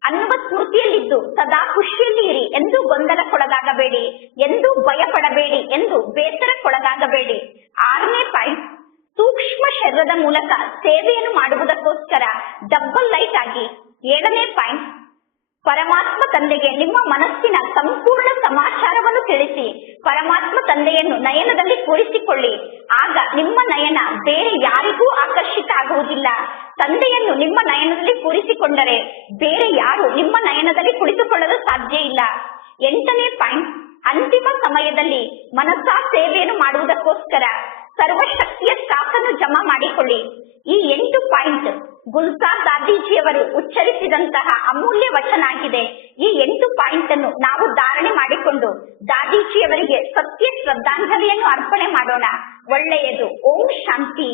ಅನ್ನುವ ಸ್ಮೃತಿಯಲ್ಲಿದ್ದು ಸದಾ ಖುಷಿಯಲ್ಲಿ ಇರಿ. ಎಂದು ಗೊಂದಲಕ್ಕೊಳಗಾಗಬೇಡಿ, ಎಂದು ಭಯ ಪಡಬೇಡಿ, ಎಂದು ಬೇಸರಕ್ಕೊಳಗಾಗಬೇಡಿ. ಆರನೇ ಪಾಯಿಂಟ್, ಸೂಕ್ಷ್ಮ ಶರೀರದ ಮೂಲಕ ಸೇವೆಯನ್ನು ಮಾಡುವುದಕ್ಕೋಸ್ಕರ ಡಬ್ಬಲ್ ಲೈಟ್ ಆಗಿ. ಏಳನೇ ಪಾಯಿಂಟ್, ಪರಮಾತ್ಮ ತಂದೆಗೆ ನಿಮ್ಮ ಮನಸ್ಸಿನ ಸಂಪೂರ್ಣ ಸಮಾಚಾರವನ್ನು ತಿಳಿಸಿ ಪರಮಾತ್ಮ ತಂದೆಯನ್ನು ನಯನದಲ್ಲಿ ಕೂರಿಸಿಕೊಳ್ಳಿ. ಆಗ ನಿಮ್ಮ ನಯನ ಬೇರೆ ಯಾರಿಗೂ ಆಕರ್ಷಿತ ಆಗುವುದಿಲ್ಲ. ತಂದೆಯನ್ನು ನಿಮ್ಮ ನಯನದಲ್ಲಿ ಕೂರಿಸಿಕೊಂಡರೆ ಬೇರೆ ಯಾರು ನಿಮ್ಮ ನಯನದಲ್ಲಿ ಕುಳಿತುಕೊಳ್ಳಲು ಸಾಧ್ಯ ಇಲ್ಲ. ಎಂಟನೇ ಪಾಯಿಂಟ್, ಅಂತಿಮ ಸಮಯದಲ್ಲಿ ಮನಸ್ಸಾ ಸೇವೆಯನ್ನು ಮಾಡುವುದಕ್ಕೋಸ್ಕರ ಸರ್ವಶಕ್ತಿಯ ಸ್ಟಾಕ್ ಅನ್ನು ಜಮಾ ಮಾಡಿಕೊಳ್ಳಿ. ಈ 8 ಪಾಯಿಂಟ್ ಗುಲ್ಸಾರ್ ದಾದೀಜಿಯವರು ಉಚ್ಚರಿಸಿದಂತಹ ಅಮೂಲ್ಯ ವಚನ ಆಗಿದೆ. ಈ 8 ಪಾಯಿಂಟ್ ಅನ್ನು ನಾವು ಧಾರಣೆ ಮಾಡಿಕೊಂಡು ದಾದೀಜಿಯವರಿಗೆ ಸತ್ಯ ಶ್ರದ್ಧಾಂಜಲಿಯನ್ನು ಅರ್ಪಣೆ ಮಾಡೋಣ. ಒಳ್ಳೆಯದು. ಓಂ ಶಾಂತಿ.